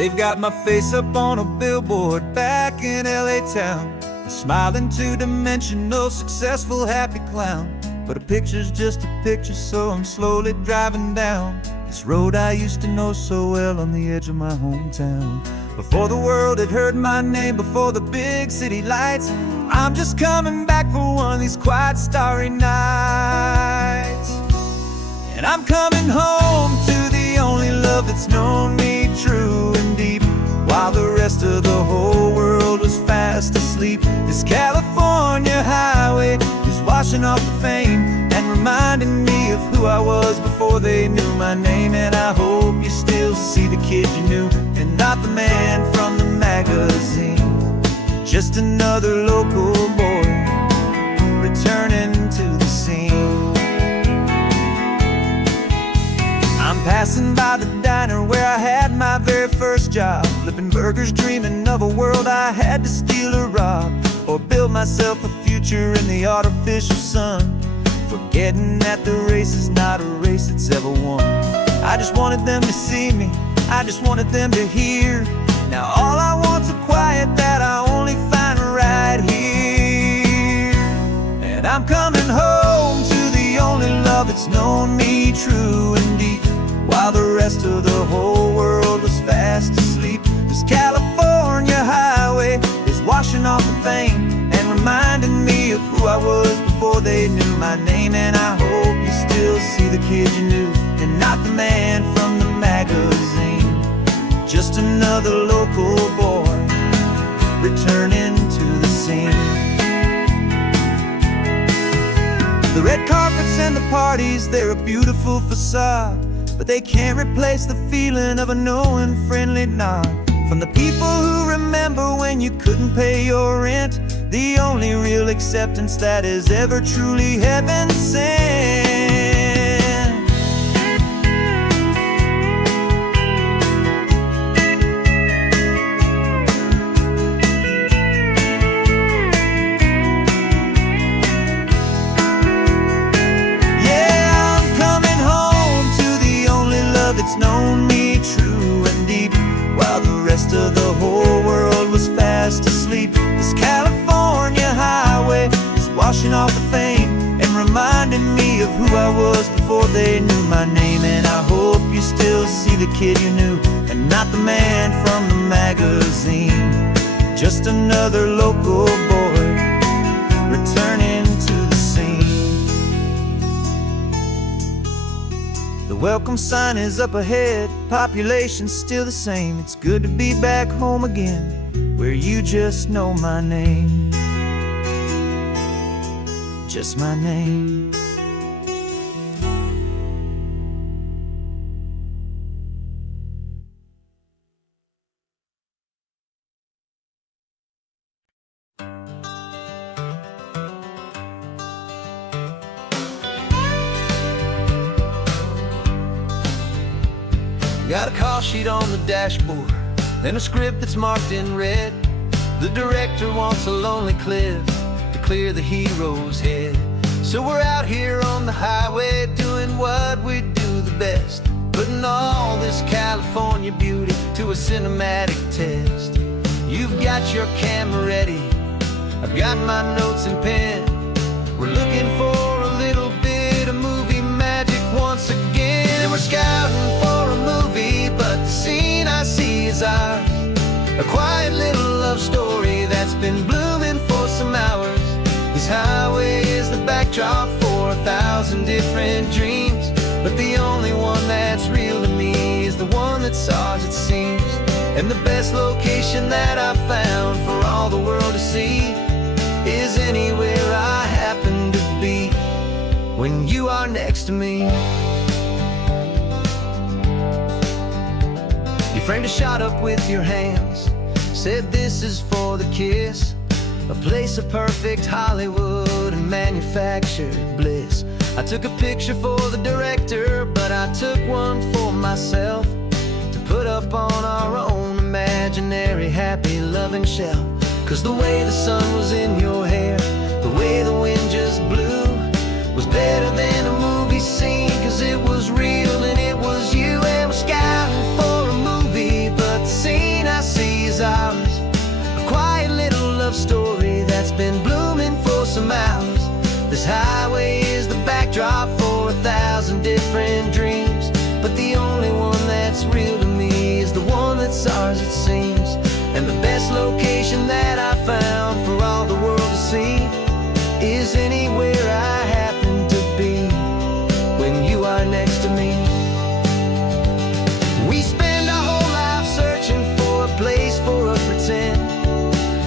They've got my face up on a billboard back in LA town, a smiling two-dimensional, successful, happy clown. But a picture's just a picture, so I'm slowly driving down this road I used to know so well on the edge of my hometown. Before the world had heard my name, before the big city lights, I'm just coming back for one of these quiet, starry nights. And I'm coming home to the only love that's known me true and deep, while the rest of the whole world was fast asleep. This California highway is washing off the fame and reminding me of who I was before they knew my name. And I hope you still see the kid you knew, and not the man from the magazine. Just another local boy returning to the scene. I'm passing by the diner where I had my very first job, flipping burgers, dreaming of a world I had to steal or rob, or build myself a future in the artificial sun, forgetting that the race is not a race that's ever won. I just wanted them to see me, I just wanted them to hear. Now all I want's a quiet that I only find right here. And I'm coming home to the only love that's known me true and deep, while the rest of the whole world was fast asleep. This California highway is washing off the fame and reminding me of who I was before they knew my name. And I hope you still see the kid you knew, and not the man from the magazine. Just another local boy returning to the scene. The red carpets and the parties, they're a beautiful facade, but they can't replace the feeling of a knowing, friendly nod from the people who remember when you couldn't pay your rent. The only real acceptance that is ever truly heaven sent. It's known me true and deep, while the rest of the whole world was fast asleep. This California highway is washing off the fame and reminding me of who I was before they knew my name. And I hope you still see the kid you knew, and not the man from the magazine. Just another local boy returning to the scene. The welcome sign is up ahead, population's still the same. It's good to be back home again, where you just know my name. Just my name. Got a call sheet on the dashboard and a script that's marked in red. The director wants a lonely cliff to clear the hero's head. So we're out here on the highway doing what we do the best, putting all this California beauty to a cinematic test. You've got your camera ready, I've got my notes and pen. We're looking for a little bit of movie magic once again. And we're scouting for a movie, but the scene I see is ours. A quiet little love story that's been blooming for some hours. This highway is the backdrop for 1,000 different dreams, but the only one that's real to me is the one that's ours, it seems. And the best location that I've found for all the world to see is anywhere I happen to be when you are next to me. You framed a shot up with your hands, said this is for the kiss, a place of perfect Hollywood and manufactured bliss. I took a picture for the director, but I took one for myself to put up on our own imaginary happy loving shelf. Cause the way the sun was in your hair, the way the wind just blew, was better than a movie scene. Cause it was real and it was you, and we're scouting for a movie, but the scene stars it seems. And the best location that I found for all the world to see is anywhere I happen to be when you are next to me. We spend our whole life searching for a place for a pretend,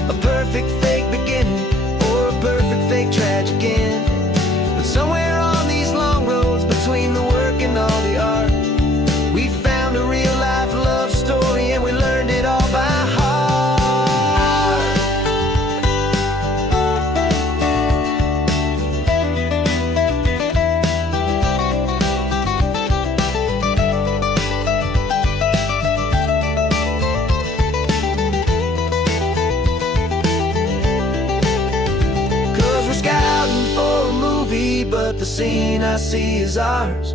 a perfect fake beginning or a perfect fake tragic end. But somewhere on these long roads between the work and all the art, we found a real life love story and we learned it all by heart. But the scene I see is ours,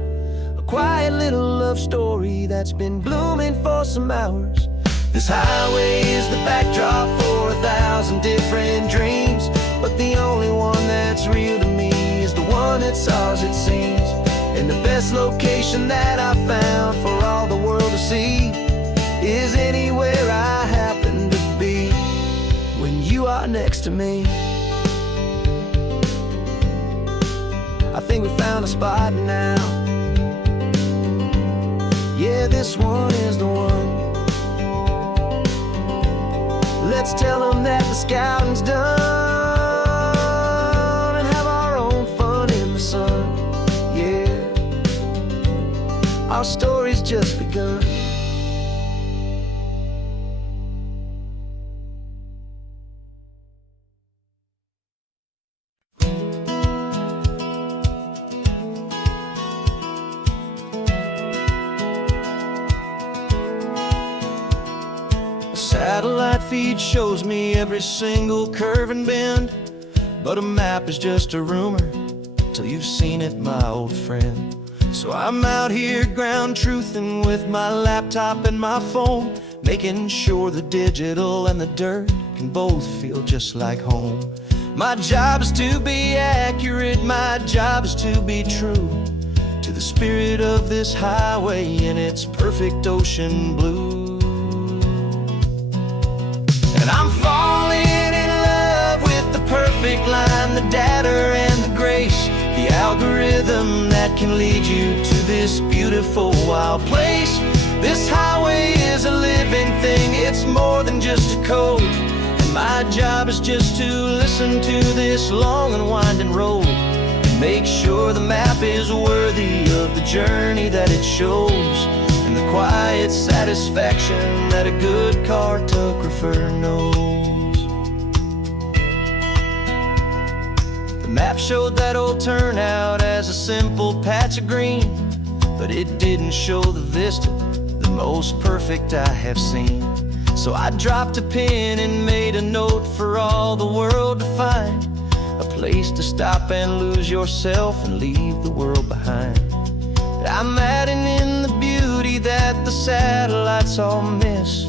a quiet little love story that's been blooming for some hours. This highway is the backdrop for 1,000 different dreams, but the only one that's real to me is the one that's ours it seems. And the best location that I found for all the world to see is anywhere I happen to be when you are next to me. I think we found a spot now. Yeah, this one is the one. Let's tell them that the scouting's done and have our own fun in the sun. Yeah, our story's just begun. Satellite feed shows me every single curve and bend, but a map is just a rumor till you've seen it, my old friend. So I'm out here ground truthing with my laptop and my phone, making sure the digital and the dirt can both feel just like home. My job is to be accurate, my job is to be true to the spirit of this highway in its perfect ocean blue. I'm falling in love with the perfect line, the data and the grace, the algorithm that can lead you to this beautiful wild place. This highway is a living thing, it's more than just a code. And my job is just to listen to this long and winding road and make sure the map is worthy of the journey that it shows, and the quiet satisfaction that a good cartographer knows. The map showed that old turnout as a simple patch of green, but it didn't show the vista, the most perfect I have seen. So I dropped a pin and made a note for all the world to find, a place to stop and lose yourself and leave the world behind. I'm adding in the beauty that the satellites all miss,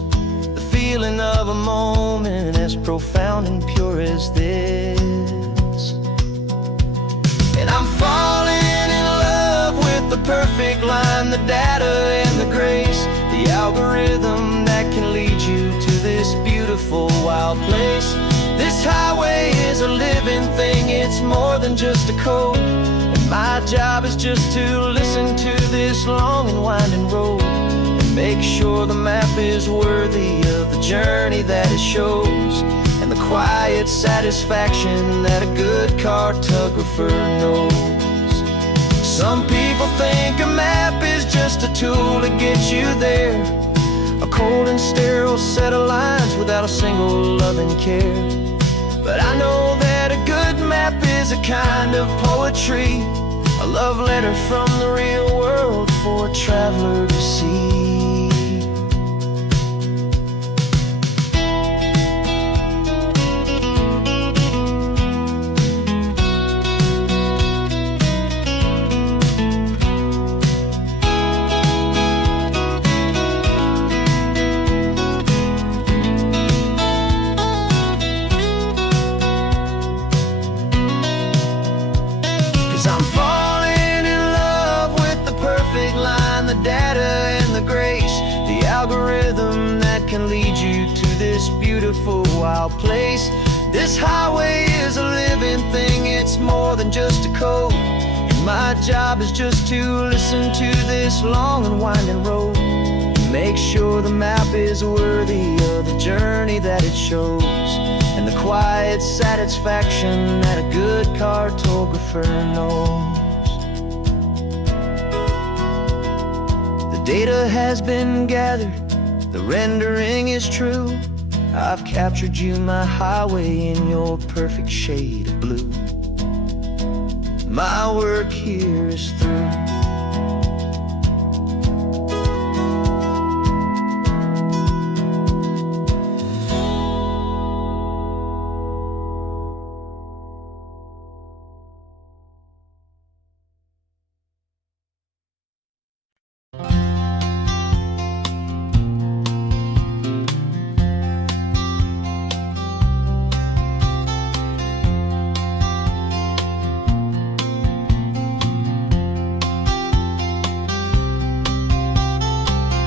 the feeling of a moment as profound and pure as this. And I'm falling in love with the perfect line, the data and the grace, the algorithm that can lead you to this beautiful wild place. This highway is a living thing, it's more than just a code. My job is just to listen to this long and winding road and make sure the map is worthy of the journey that it shows, and the quiet satisfaction that a good cartographer knows. Some people think a map is just a tool to get you there, a cold and sterile set of lines without a single loving care. But I know that a good map is a kind of poetry, a love letter from the real world for a traveler to see. 'Cause I'm falling in love with the perfect line, the data and the grace, wild place. This highway is a living thing, it's more than just a code. And my job is just to listen to this long and winding road, make sure the map is worthy of the journey that it shows, and the quiet satisfaction that a good cartographer knows. The data has been gathered, the rendering is true. I've captured you, my highway, in your perfect shade of blue. My work here is through.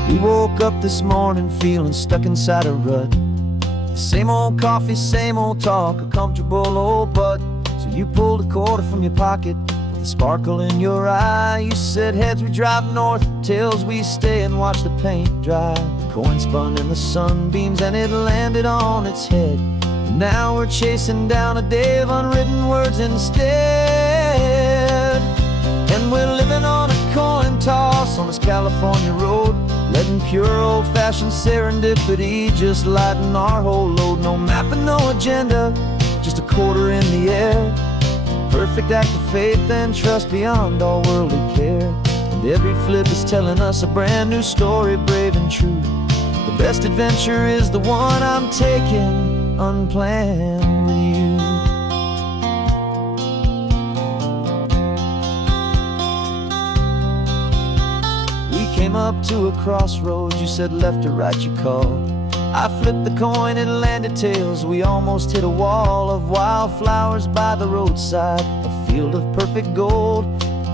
We woke up this morning feeling stuck inside a rut. Same old coffee, same old talk, a comfortable old butt. So you pulled a quarter from your pocket with a sparkle in your eye. You said heads we drive north, tails we stay and watch the paint dry. The coin spun in the sunbeams and it landed on its head. And now we're chasing down a day of unwritten words instead. And we're living on a coin toss on this California road, letting pure old-fashioned serendipity just lighten our whole load. No map and no agenda, just a quarter in the air. Perfect act of faith and trust beyond all worldly care. And every flip is telling us a brand new story, brave and true. The best adventure is the one I'm taking unplanned with you. Came up to a crossroads, you said left or right you called. I flipped the coin, it landed tails. We almost hit a wall of wildflowers by the roadside, a field of perfect gold,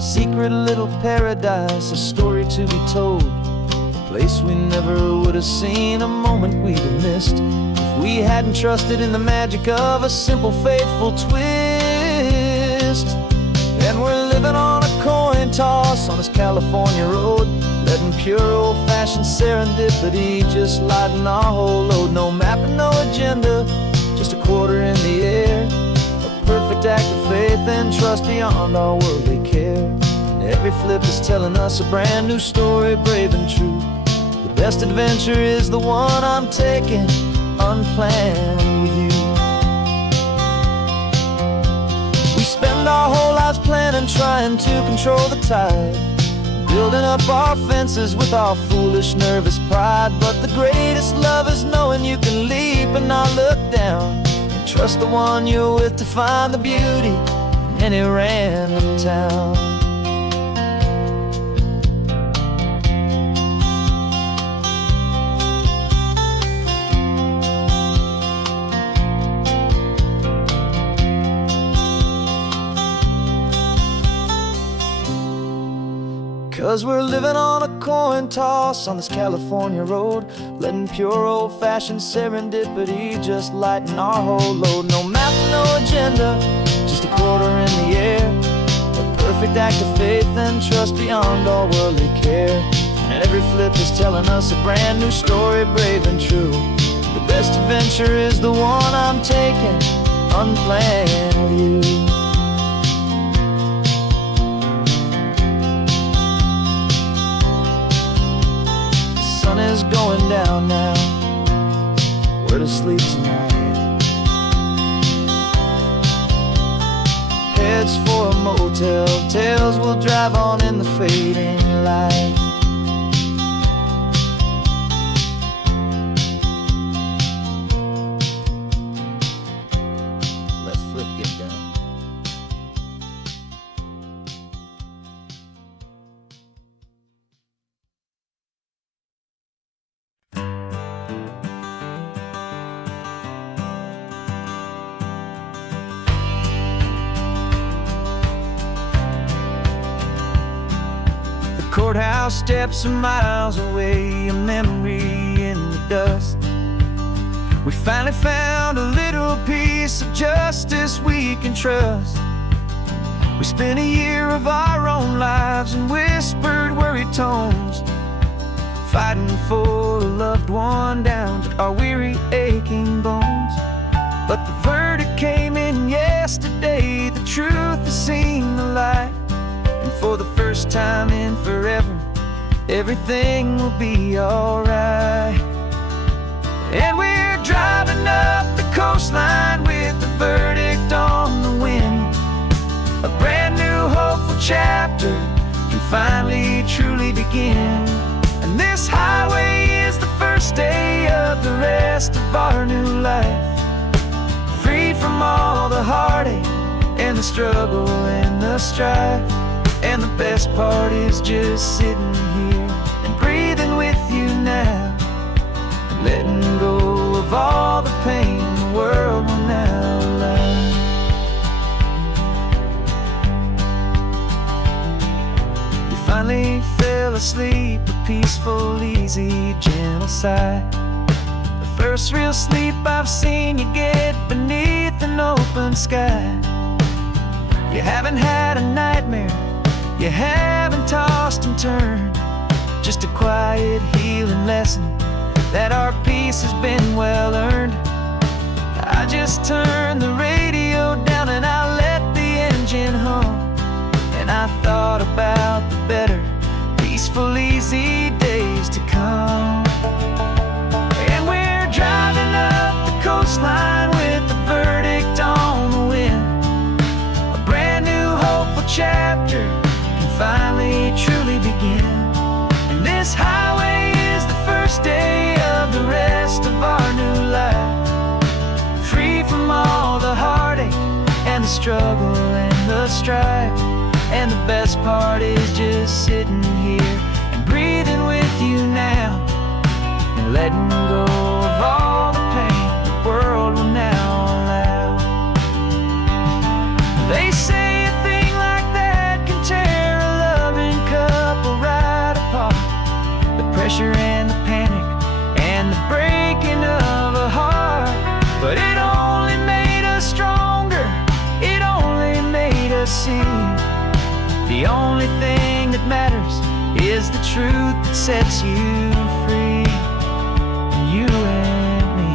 secret little paradise, a story to be told. A place we never would have seen, a moment we'd have missed if we hadn't trusted in the magic of a simple, faithful twist. And we're living on a coin toss on this California road, letting pure old-fashioned serendipity just lighten our whole load. No map and no agenda, just a quarter in the air. A perfect act of faith and trust beyond our worldly care. And every flip is telling us a brand new story, brave and true. The best adventure is the one I'm taking unplanned with you. We spend our whole lives planning, trying to control the tide, building up our fences with our foolish, nervous pride. But the greatest love is knowing you can leap and not look down, and trust the one you're with to find the beauty in any random town. 'Cause we're living on a coin toss on this California road, letting pure old-fashioned serendipity just lighten our whole load. No map, no agenda, just a quarter in the air. A perfect act of faith and trust beyond all worldly care. And every flip is telling us a brand new story, brave and true. The best adventure is the one I'm taking unplanned with you. The sun is going down now, we're to sleep tonight. Heads for a motel, tails will drive on in the fading light. Let's flip get down. Courthouse steps are miles away, a memory in the dust. We finally found a little piece of justice we can trust. We spent a year of our own lives in whispered, worried tones, fighting for a loved one down to our weary, aching bones. But the verdict came in yesterday. The truth has seen the light, and for the first time in forever, everything will be alright. And we're driving up the coastline with the verdict on the wind. A brand new hopeful chapter can finally truly begin. And this highway is the first day of the rest of our new life, freed from all the heartache and the struggle and the strife. And the best part is just sitting here and breathing with you now, letting go of all the pain the world will now allow. You finally fell asleep, a peaceful, easy, gentle sigh. The first real sleep I've seen you get beneath an open sky. You haven't had a nightmare, you haven't tossed and turned, just a quiet healing lesson that our peace has been well earned. I just turned the radio down and I let the engine hum, and I thought about the better, peaceful, easy days to come. And we're driving up the coastline with the verdict on the wind. A brand new hopeful chapter can finally truly begin. And this highway is the first day of the rest of our new life, free from all the heartache and the struggle and the strife. And the best part is just sitting here and breathing with you now, and letting go of all the pain the world will now allow. They say a thing like that can tear a loving couple right apart. The pressure and the panic and the breaking of a heart, but it only made us stronger, it only made us see the only thing that matters is the truth that sets you free, you and me.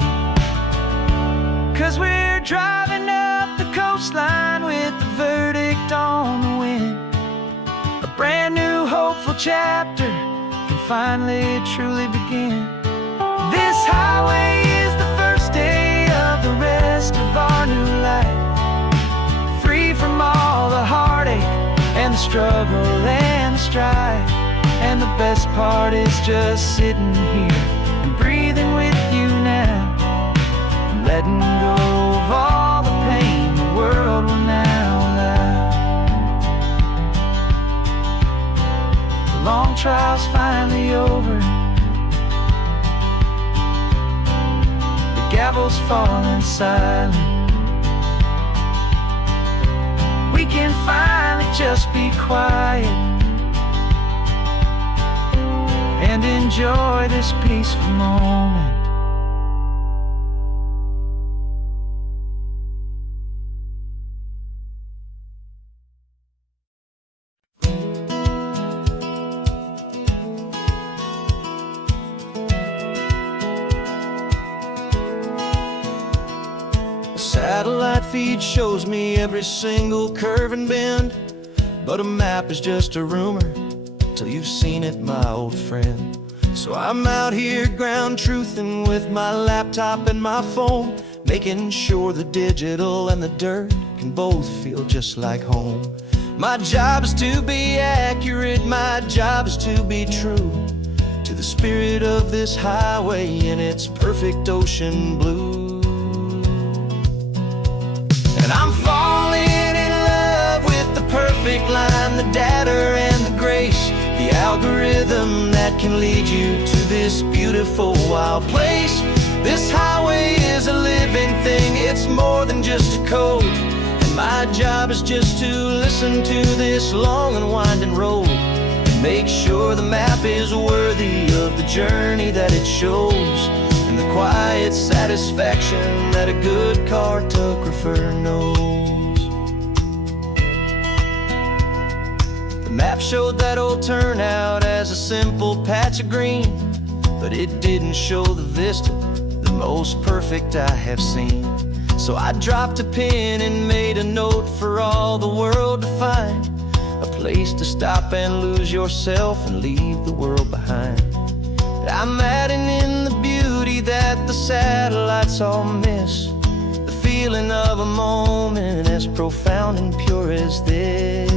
'Cause we're driving up the coastline with the verdict on the wind. A brand new hopeful chapter can finally truly begin. This highway is the first day of the rest of our new life, free from all the heartache and the struggle and the strife. And the best part is just sitting here and breathing with you now, and letting go of all the pain the world will now allow. The long trial's finally over, the gavel's falling silent. We can finally just be quiet and enjoy this peaceful moment. Satellite feed shows me every single curve and bend, but a map is just a rumor till you've seen it, my old friend. So I'm out here ground truthing with my laptop and my phone, making sure the digital and the dirt can both feel just like home. My job is to be accurate, my job is to be true to the spirit of this highway in its perfect ocean blue. And I'm falling in love with the perfect line, the data and the grace, the algorithm that can lead you to this beautiful wild place. This highway is a living thing, it's more than just a code. And my job is just to listen to this long and winding road, and make sure the map is worthy of the journey that it shows, and the quiet quiet satisfaction that a good cartographer knows. The map showed that old turnout as a simple patch of green, but it didn't show the vista, the most perfect I have seen. So I dropped a pin and made a note for all the world to find, a place to stop and lose yourself and leave the world behind. I'm adding in the beauty that the satellites all miss, the feeling of a moment as profound and pure as this.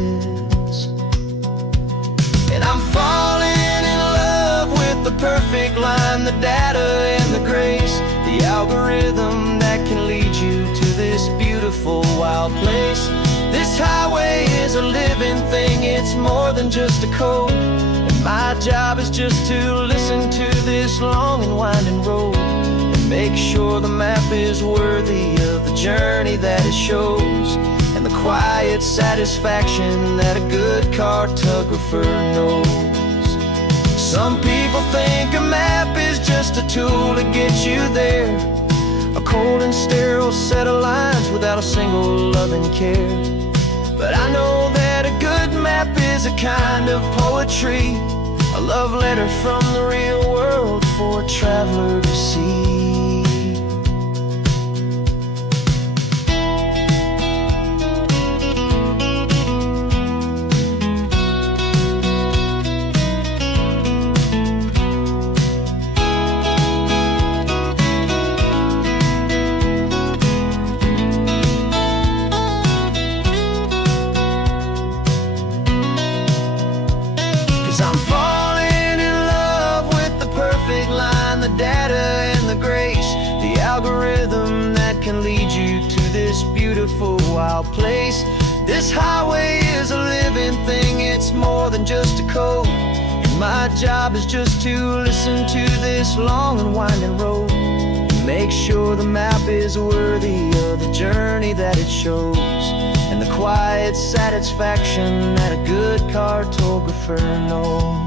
And I'm falling in love with the perfect line, the data and the grace, the algorithm that can lead you to this beautiful wild place. This highway is a living thing, it's more than just a code, and my job is just to listen to this long and winding road and make sure the map is worthy of the journey that it shows, and the quiet satisfaction that a good cartographer knows. Some people think a map is just a tool to get you there, a cold and sterile set of lines without a single loving care. But I know that a good map is a kind of poetry, a love letter from the real world for a traveler to see. 'Cause I'm falling in love with the perfect line, the data and the grace, the algorithm that can lead you to this beautiful wild place. This highway is a living thing, it's more than just a code, and my job is just to listen to this long and winding road and make sure the map is worthy of the journey that it shows, and the quiet satisfaction that a good cartographer knows.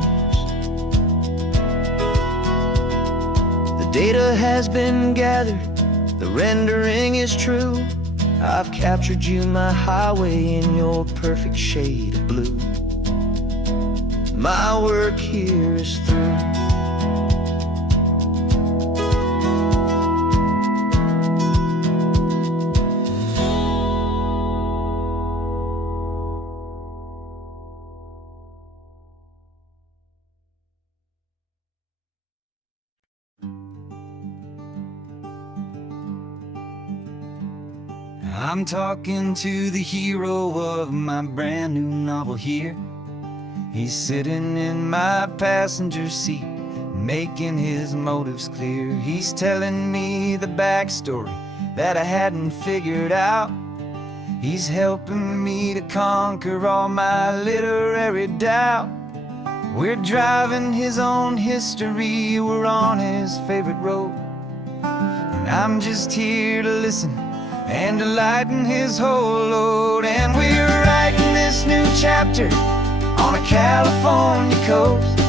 The data has been gathered, the rendering is true. I've captured you, my highway, in your perfect shade of blue. My work here is through. I'm talking to the hero of my brand new novel here. He's sitting in my passenger seat, making his motives clear. He's telling me the backstory that I hadn't figured out. He's helping me to conquer all my literary doubt. We're driving his own history, we're on his favorite road, and I'm just here to listen and to lighten his whole load. And we're writing this new chapter on a California coast,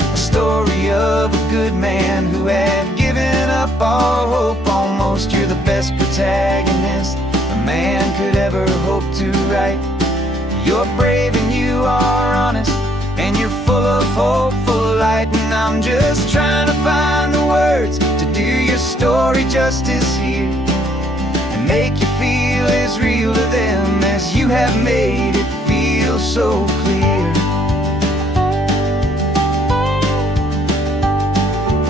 a story of a good man who had given up all hope almost. You're the best protagonist a man could ever hope to write. You're brave and you are honest, and you're full of hopeful light. And I'm just trying to find the words to do your story justice here, make you feel as real to them as you have made it feel so clear.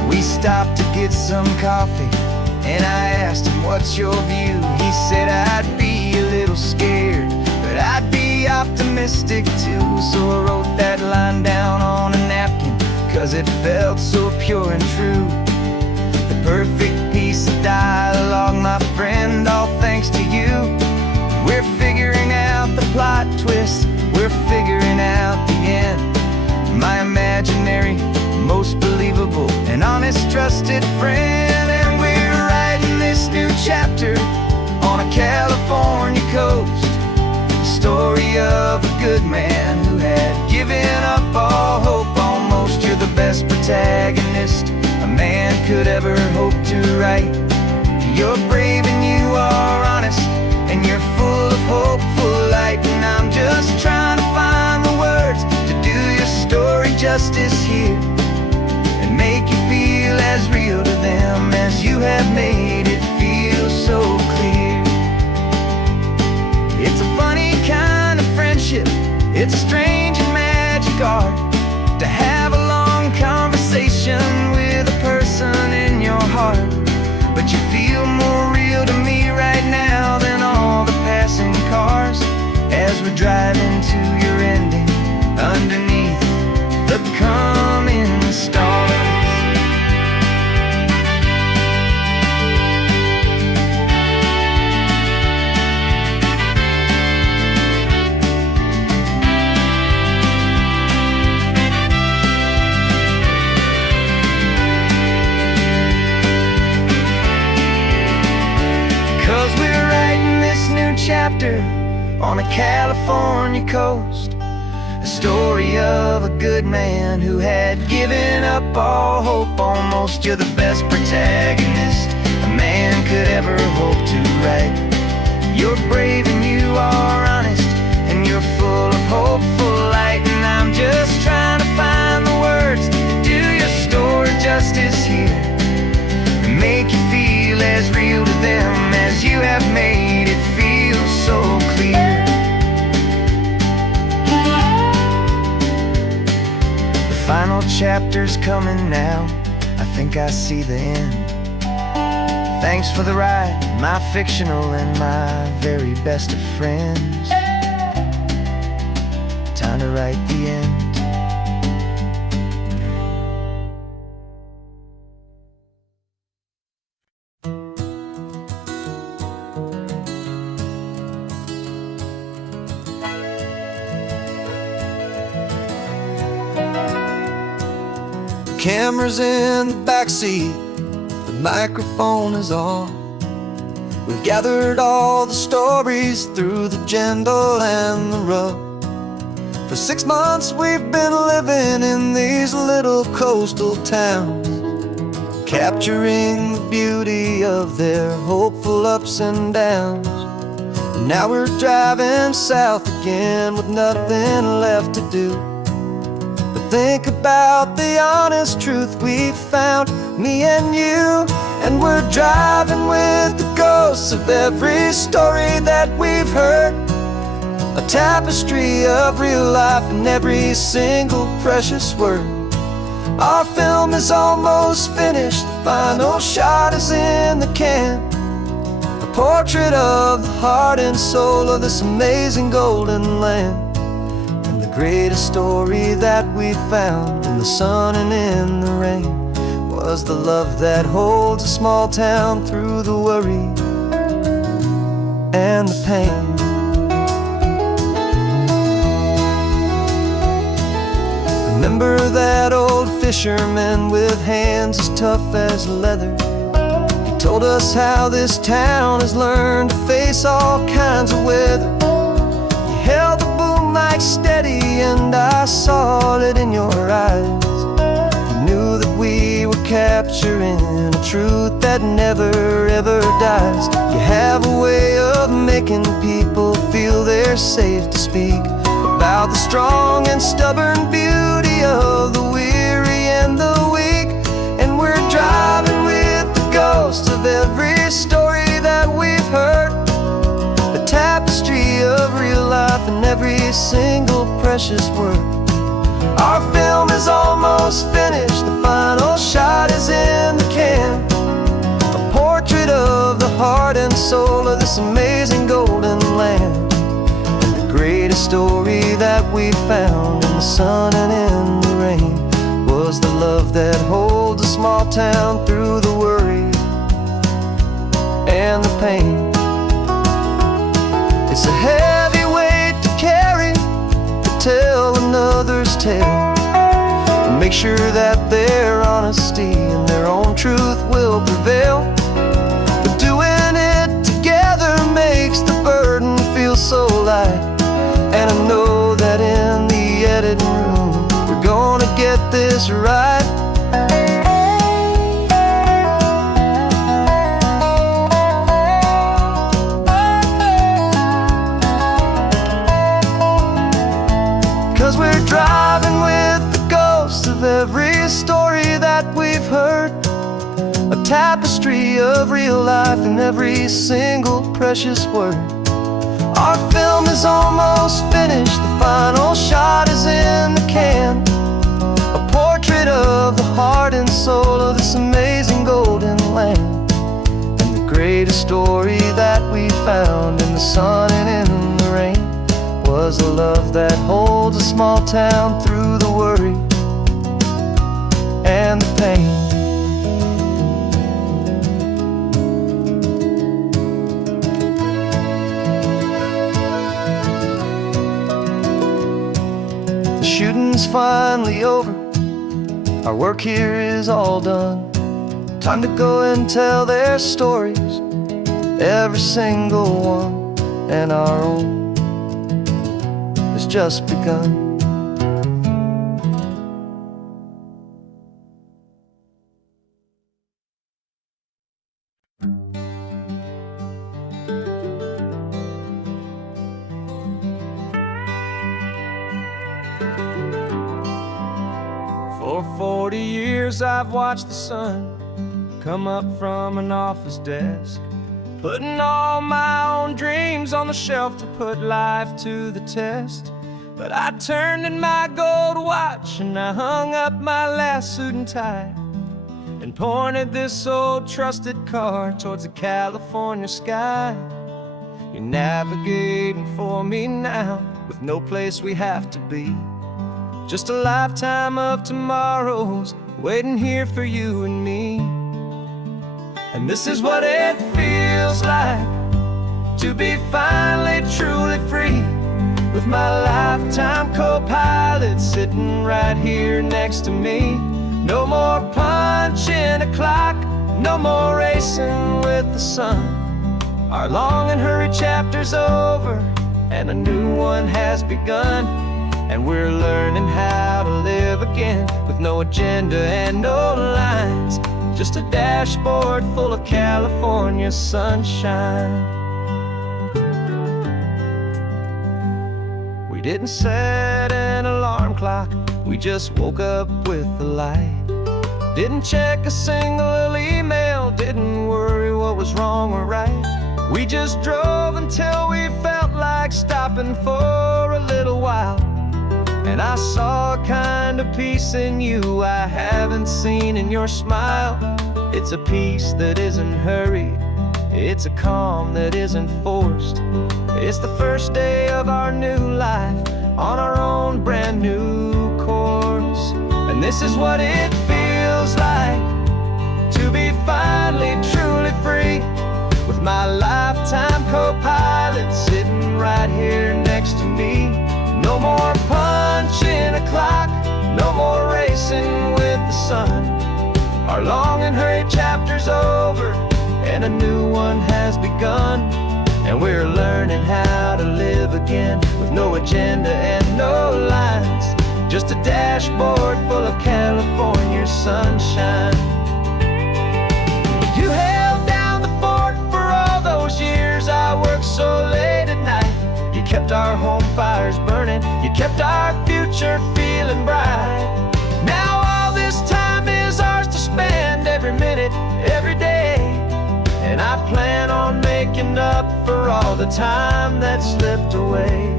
We stopped to get some coffee, and I asked him, what's your view? He said, I'd be a little scared, but I'd be optimistic too. So I wrote that line down on a napkin, 'cause it felt so pure and true. The perfect piece of dialogue, my friend, all thanks to you. We're figuring out the plot twist, we're figuring out the end. My imaginary, most believable and honest trusted friend. And we're writing this new chapter on a California coast, the story of a good man who had given up all hope almost. You're the best protagonist a man could ever hope to write. drifter on a California coast. A story of a good man who had given up all hope almost. You're the best protagonist a man could ever hope to write. You're brave and you are honest, and you're full of hopeful light. And I'm just trying to find the words to do your story justice here, and make you feel as real to them as you have made it feel so clear. The final chapter's coming now, I think I see the end. Thanks for the ride, my fictional and my very best of friends. Time to write the end. Camera's in the backseat, the microphone is on. We've gathered all the stories through the gentle and the rough. For 6 months we've been living in these little coastal towns, capturing the beauty of their hopeful ups and downs. And now we're driving south again with nothing left to do. Think about the honest truth we've found, me and you. And we're driving with the ghosts of every story that we've heard, a tapestry of real life in every single precious word. Our film is almost finished, the final shot is in the can, a portrait of the heart and soul of this amazing golden land. Greatest story that we found in the sun and in the rain was the love that holds a small town through the worry and the pain. Remember that old fisherman with hands as tough as leather? He told us how this town has learned to face all kinds of weather. You held the boom mic steady and I saw it in your eyes. You knew that we were capturing a truth that never ever dies. You have a way of making people feel they're safe to speak about the strong and stubborn beauty of the weary and the weak. And we're driving with the ghosts of every story that we've heard, a tapestry of real life in every single precious word. Our film is almost finished, the final shot is in the can, a portrait of the heart and soul of this amazing golden land. And the greatest story that we found in the sun and in the rain was the love that holds a small town through the worry and the pain. It's a heavy weight to carry, to tell another's tale, and make sure that their honesty and their own truth will prevail. But doing it together makes the burden feel so light. And I know that in the editing room we're gonna get this right. 'Cause we're driving with the ghosts of every story that we've heard, a tapestry of real life in every single precious word. Our film is almost finished, the final shot is in the can, a portrait of the heart and soul of this amazing golden land. And the greatest story that we found in the sun and in the rain was the love that holds a small town through the worry and the pain. The shooting's finally over, our work here is all done. Time to go and tell their stories, every single one. and our own has just begun. For 40 years I've watched the sun come up from an office desk, putting all my own dreams on the shelf to put life to the test. But I turned in my gold watch and I hung up my last suit and tie, and pointed this old trusted car towards the California sky. You're navigating for me now, with no place we have to be, just a lifetime of tomorrows waiting here for you and me. And this is what it feels like to be finally truly free, with my lifetime co-pilot sitting right here next to me. No more punching a clock, no more racing with the sun. Our long and hurried chapter's over and a new one has begun. And we're learning how to live again, with no agenda and no lines, just a dashboard full of California sunshine. We didn't set an alarm clock, we just woke up with the light. Didn't check a single email, didn't worry what was wrong or right. We just drove until we felt like stopping for a little while. And I saw a kind of peace in you I haven't seen in your smile. It's a peace that isn't hurried, it's a calm that isn't forced. It's the first day of our new life on our own brand new course. And this is what it feels like to be finally truly free, with my lifetime co-pilot sitting right here next to me. No more punching a clock, no more racing with the sun. Our long and hurried chapter's over and a new one has begun. And we're learning how to live again, with no agenda and no lines, just a dashboard full of California sunshine. You held down the fort for all those years I worked so late at night. You kept our home fires burning, you kept our future feeling bright. Now all this time is ours to spend, every minute, every day. And I plan on making up for all the time that slipped away.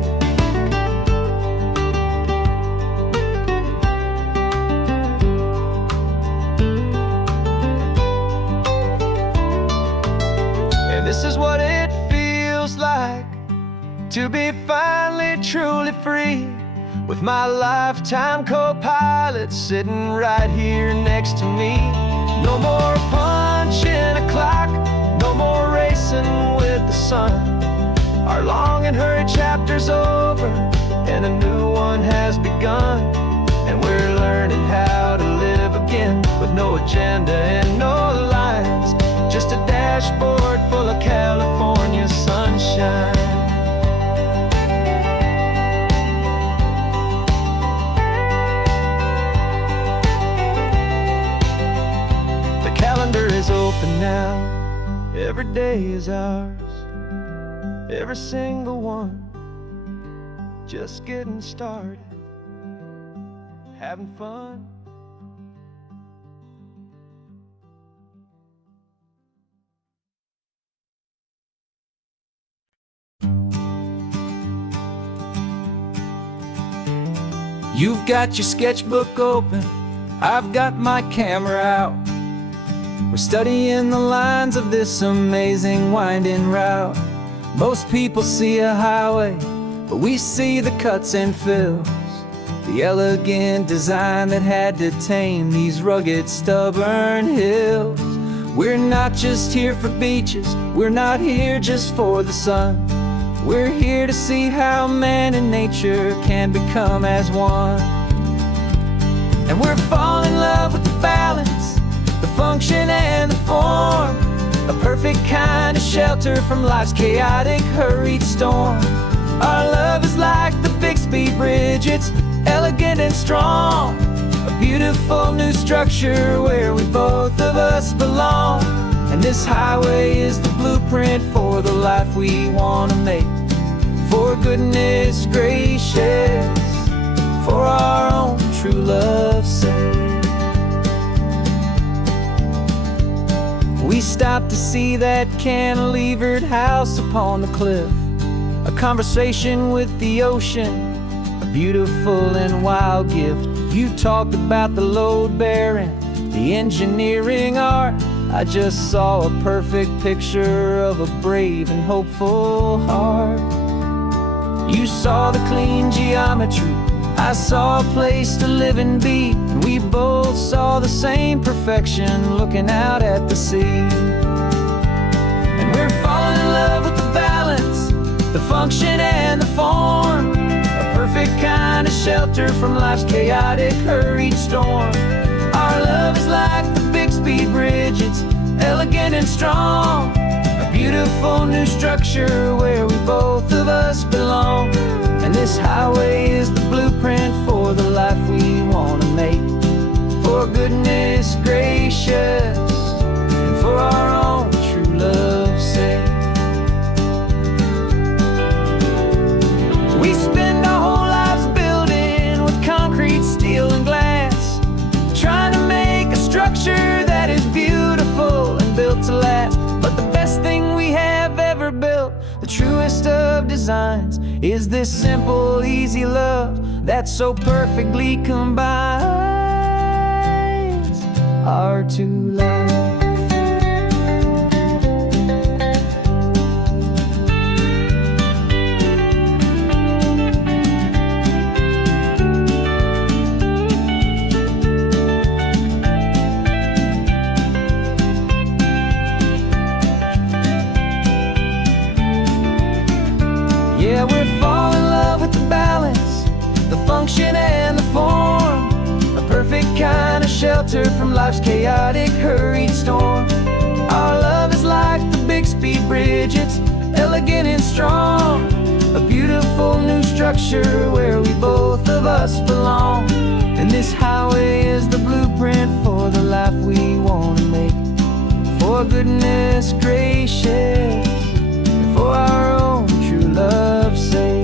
And this is what it feels like to be finally truly free, with my lifetime co-pilot sitting right here next to me. No more punching a clock, no more racing with the sun. Our long and hurried chapter's over and a new one has begun. And we're learning how to live again, with no agenda and no lines, just a dashboard full of California sunshine. Is open now, every day is ours, every single one, just getting started, having fun. You've got your sketchbook open, I've got my camera out. We're studying the lines of this amazing winding route. Most people see a highway, but we see the cuts and fills, the elegant design that had to tame these rugged, stubborn hills. We're not just here for beaches, we're not here just for the sun. We're here to see how man and nature can become as one. And we're falling in love with the balance, the function and the form, a perfect kind of shelter from life's chaotic, hurried storm. Our love is like the Bixby Bridge, it's elegant and strong. A beautiful new structure where we both of us belong. And this highway is the blueprint for the life we want to make. For goodness gracious, for our own true love's sake. We stopped to see that cantilevered house upon the cliff. A conversation with the ocean, a beautiful and wild gift. You talked about the load bearing, the engineering art. I just saw a perfect picture of a brave and hopeful heart. You saw the clean geometry, I saw a place to live and be. And we both saw the same perfection looking out at the sea. And we're falling in love with the balance, the function and the form. A perfect kind of shelter from life's chaotic, hurried storm. Our love is like the Bixby Bridge, it's elegant and strong. A beautiful new structure where we both of us belong. And this highway is the blueprint for the life we want to make. For goodness gracious, and for our own true love's sake. We spend our whole lives building with concrete, steel and glass, trying to make a structure that is beautiful and built to last. But the best thing we have ever built, the truest of designs, is this simple, easy love that so perfectly combines our two lives. Yeah, we're falling in love with the balance, the function and the form. A perfect kind of shelter from life's chaotic, hurried storm. Our love is like the Bixby Bridge, it's elegant and strong. A beautiful new structure where we both of us belong. And this highway is the blueprint for the life we want to make. For goodness gracious, for our own true love's sake.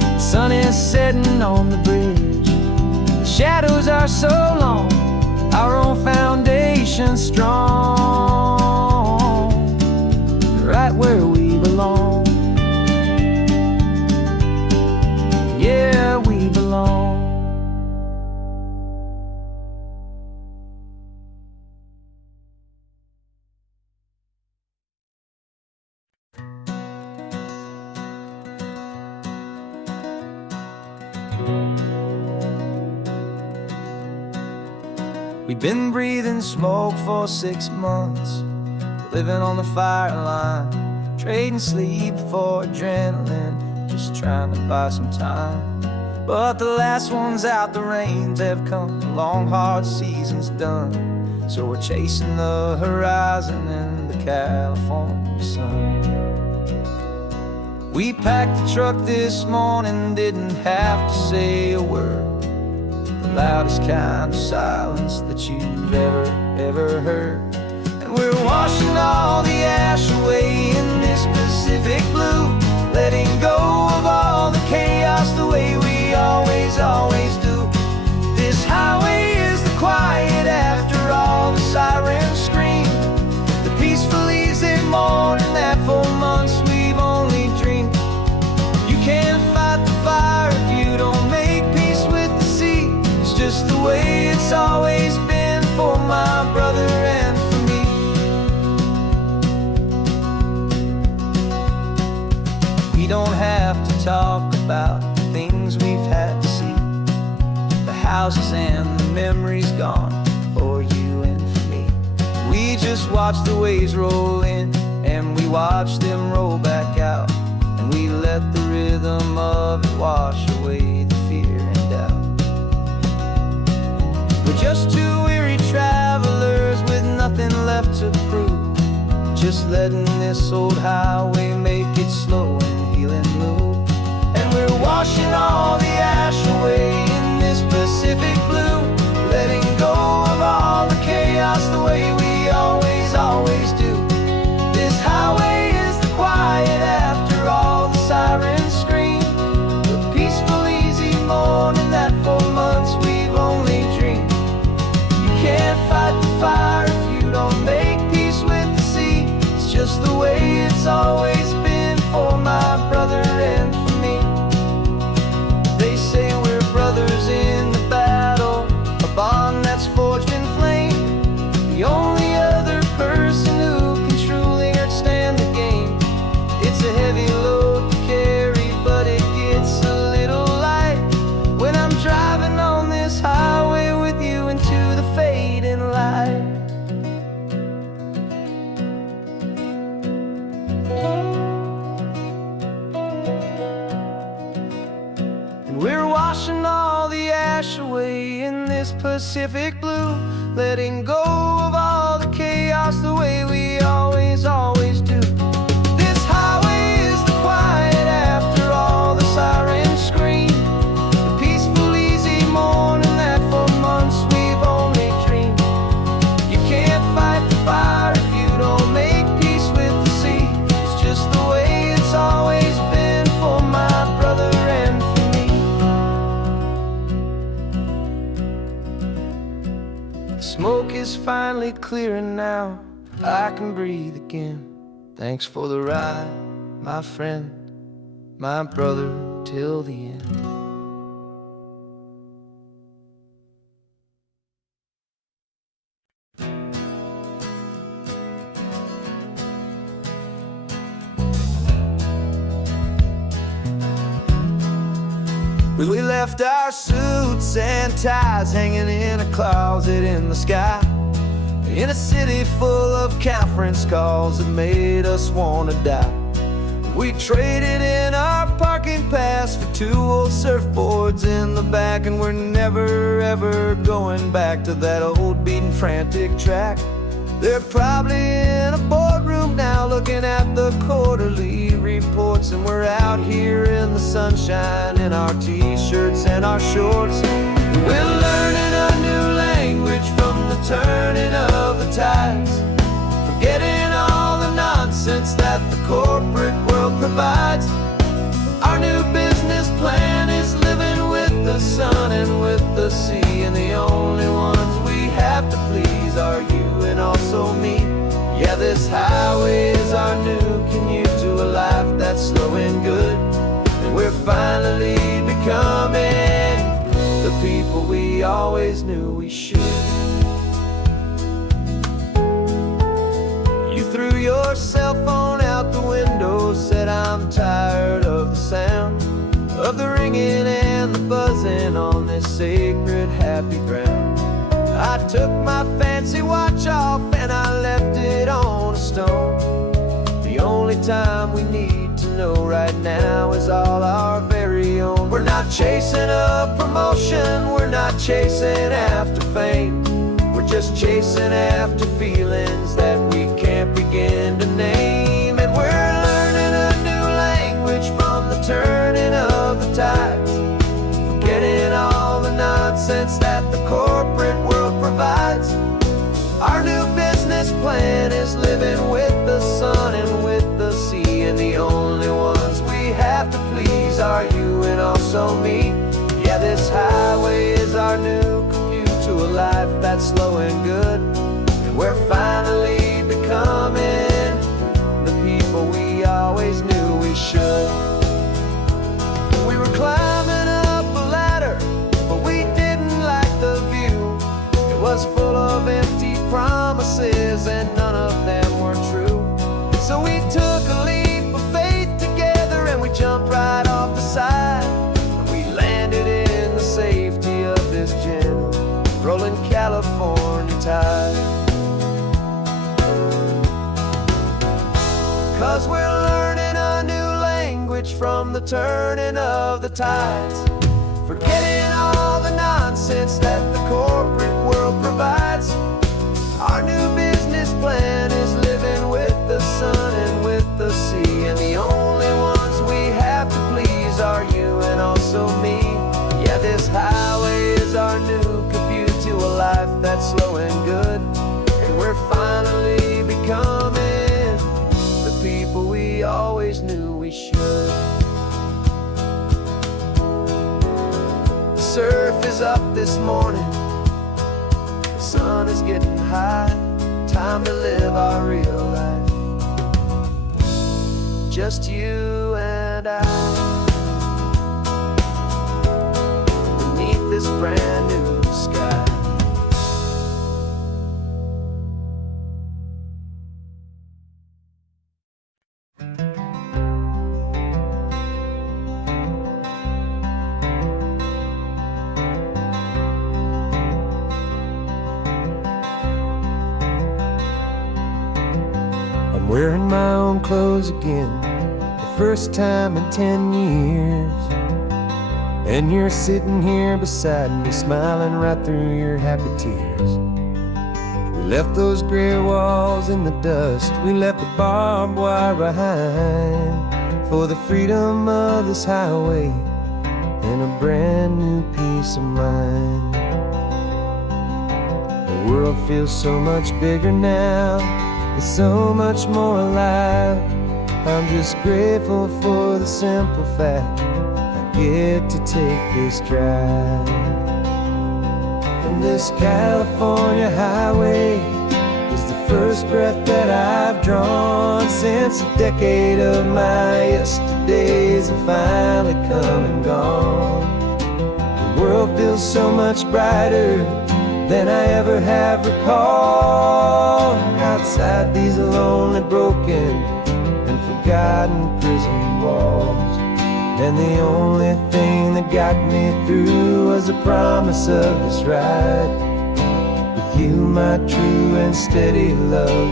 The sun is setting on the bridge, the shadows are so long, our own foundation strong, right where we belong. Yeah, we belong. We've been breathing smoke for 6 months, living on the fire line, trading sleep for adrenaline, just trying to buy some time. But the last one's out, the rains have come, the long hard season's done. So we're chasing the horizon in the California sun. We packed the truck this morning, didn't have to say a word. The loudest kind of silence that you've ever heard. And we're washing all the ash away in this Pacific blue, letting go of all the chaos the way we always do. This highway is the quiet after all the sirens scream, the peaceful easy morning that for months we've only dreamed. You can't fight the fire if you don't make peace with the sea. It's just the way it's always been for my brother and for me. We don't have to talk about the things we've had to see, the houses and the memories gone for you and for me. We just watch the waves roll in and we watch them roll back out, and we let the rhythm of it wash away the fear and doubt. We're just two weary travelers with nothing left to prove, just letting this old highway make its slow and healing move. And we're washing all the ash away in this Pacific blue, letting go of all the chaos the way we always, always do. This highway is the quiet after all the sirens scream, the peaceful, easy morning that for months we've only dreamed. You can't fight the fire if you don't make peace with the sea. It's just the way it's always been for my brother and for me. They say we're brothers in the battle, a bond that's forged in flame. The only other person who can truly stand the game. It's a heavy load to carry, but it gets a little light when I'm driving on this highway with you into the fading light. And we're washing all the ash away in this Pacific blue, letting go of all the chaos the way we always, always do. This highway is the quiet after all the sirens scream, the peaceful, easy morning that for months we've only dreamed. You can't fight the fire if you don't make peace with the sea. It's just the way it's always been for my brother and for me. The smoke is finally clearing now, I can breathe again. Thanks for the ride, my friend, my brother, till the end. We left our suits and ties hanging in a closet in the sky, in a city full of conference calls that made us want to die. We traded in our parking pass for 2 old surfboards in the back, and we're never ever going back to that old beaten frantic track. They're probably in a boardroom now looking at the quarterly reports, and we're out here in the sunshine in our t-shirts and our shorts. We're learning a new language from the turning of the tides, forgetting all the nonsense that the corporate world provides. Our new business plan is living with the sun and with the sea, and the only ones we have to please are you and also me. Yeah, this highway is our new commute to a life that's slow and good, and we're finally becoming the people we always knew we should. You threw your cell phone out the window, said I'm tired of the sound of the ringing and the buzzing on this sacred happy ground. I took my fancy watch off and I left it on a stone. The only time we need to know right now is all our very own. We're not chasing a promotion, we're not chasing after fame, we're just chasing after feelings that we can't begin to name. And we're learning a new language from the turning of the tides, forgetting all the nonsense that the corporate world provides. Our new business plan is living with the sun and with the sea, and the only ones we have to please are you and also me. Yeah, this highway is our new commute to a life that's slow and good, and we're finally becoming the people we always knew we should. We were climbing up a ladder, but we didn't like the view. It was full of empty promises and none of them were true. So we took a leap of faith together and we jumped right off the side, and we landed in the safety of this gentle rolling California tide. 'Cause we're learning a new language from the turning of the tides, forgetting all the nonsense that the corporate world provides. Our new business plan is living with the this morning. The sun is getting high, time to live our real life. Just you and I, beneath this brand new sky. I'm wearing my own clothes again, the first time in 10 years. And you're sitting here beside me, smiling right through your happy tears. We left those gray walls in the dust, we left the barbed wire behind, for the freedom of this highway and a brand new peace of mind. The world feels so much bigger now, it's so much more alive. I'm just grateful for the simple fact I get to take this drive. And this California highway is the first breath that I've drawn since a decade of my yesterdays have finally come and gone. The world feels so much brighter than I ever have recalled. Outside these lonely, broken, and forgotten prison walls. And the only thing that got me through was the promise of this ride. With you, my true and steady love,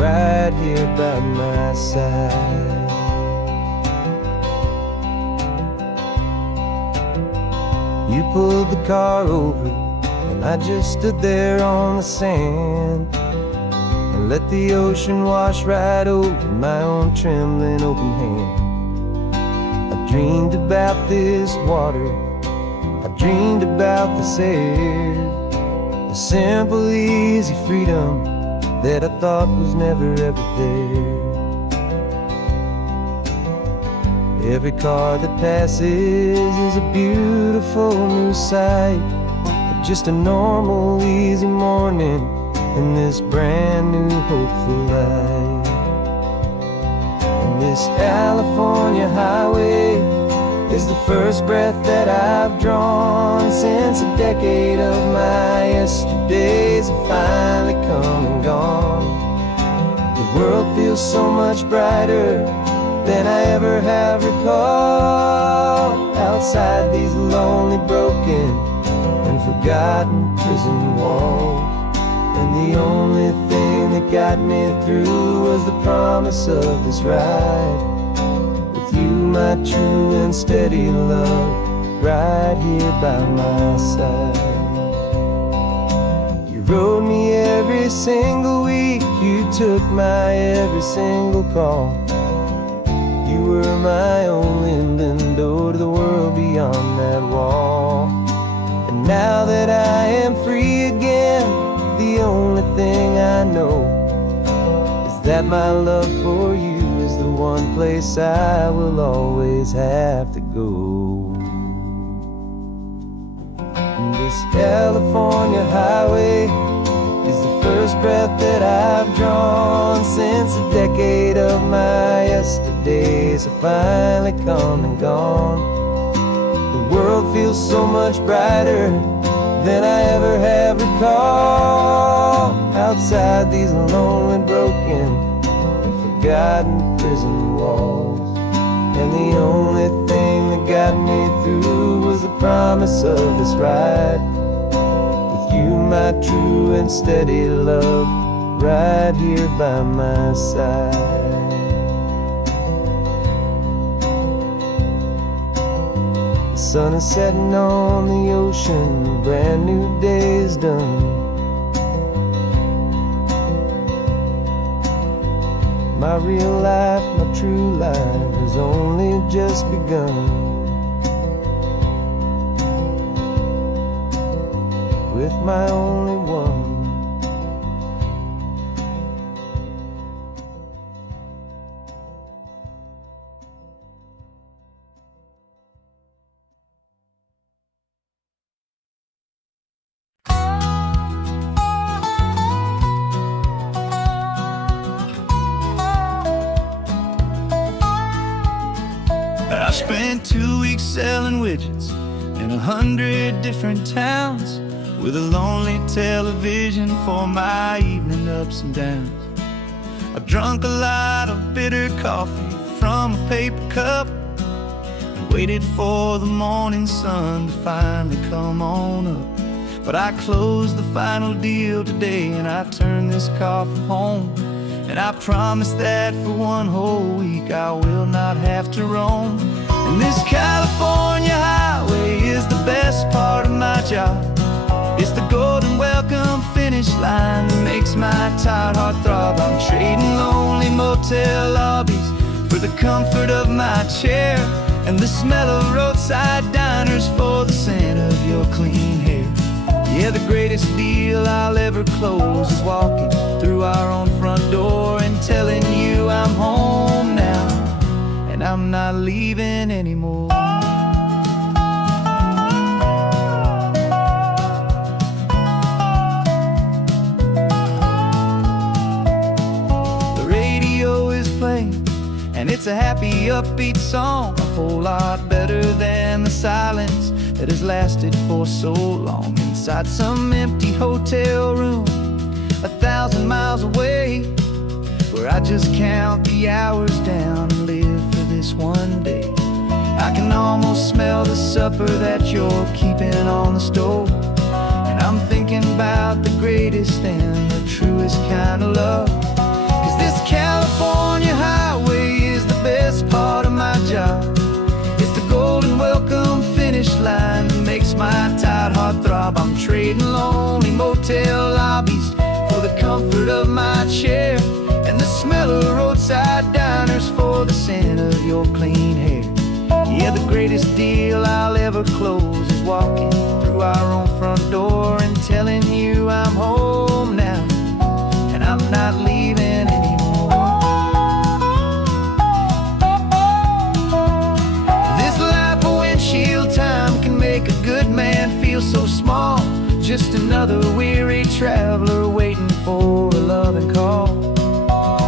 right here by my side. You pulled the car over, and I just stood there on the sand and let the ocean wash right over my own trembling open hand. I dreamed about this water, I dreamed about this air, the simple easy freedom that I thought was never ever there. Every car that passes is a beautiful new sight, just a normal easy morning in this brand new hopeful life. And this California highway is the first breath that I've drawn since a decade of my yesterdays have finally come and gone. The world feels so much brighter than I ever have recalled. Outside these lonely, broken, and forgotten prison walls. And the only thing that got me through was the promise of this ride. With you, my true and steady love, right here by my side. You rode me every single week, you took my every single call. You were my only window to the world beyond that wall. And now that I am free again, the only thing I know is that my love for you is the one place I will always have to go. And this California highway is the first breath that I've drawn since a decade of my yesterdays have finally come and gone. The world feels so much brighter than I ever have recalled. Outside these lonely, broken, and forgotten prison walls. And the only thing that got me through was the promise of this ride. With you, my true and steady love, right here by my side. The sun is setting on the ocean, a brand new day is done. My real life, my true life has only just begun. With my only one. I've spent 2 weeks selling widgets in 100 different towns, with a lonely television for my evening ups and downs. I've drunk a lot of bitter coffee from a paper cup, and waited for the morning sun to finally come on up. But I closed the final deal today, and I turned this car for home. And I promise that for one whole week I will not have to roam. And this California highway is the best part of my job. It's the golden welcome finish line that makes my tired heart throb. I'm trading lonely motel lobbies for the comfort of my chair, and the smell of roadside diners for the scent of your clean hair. Yeah, the greatest deal I'll ever close is walking through our own front door and telling you I'm home now, and I'm not leaving anymore. The radio is playing, and it's a happy, upbeat song, a whole lot better than the silence that has lasted for so long. Inside some empty hotel room 1,000 miles away, where I just count the hours down and live for this one day. I can almost smell the supper that you're keeping on the stove, and I'm thinking about the greatest and the truest kind of love. 'Cause this California highway is the best part of my job. It's the golden welcome finish line that makes my tired heart throb. I'm trading lonely motel lobbies for the comfort of my chair, and the smell of roadside diners for the scent of your clean hair. Yeah, the greatest deal I'll ever close is walking through our own front door and telling you I'm home now, and I'm not leaving anymore. This life of windshield time can make a good man feel so small, just another weary traveler waiting for a loving call.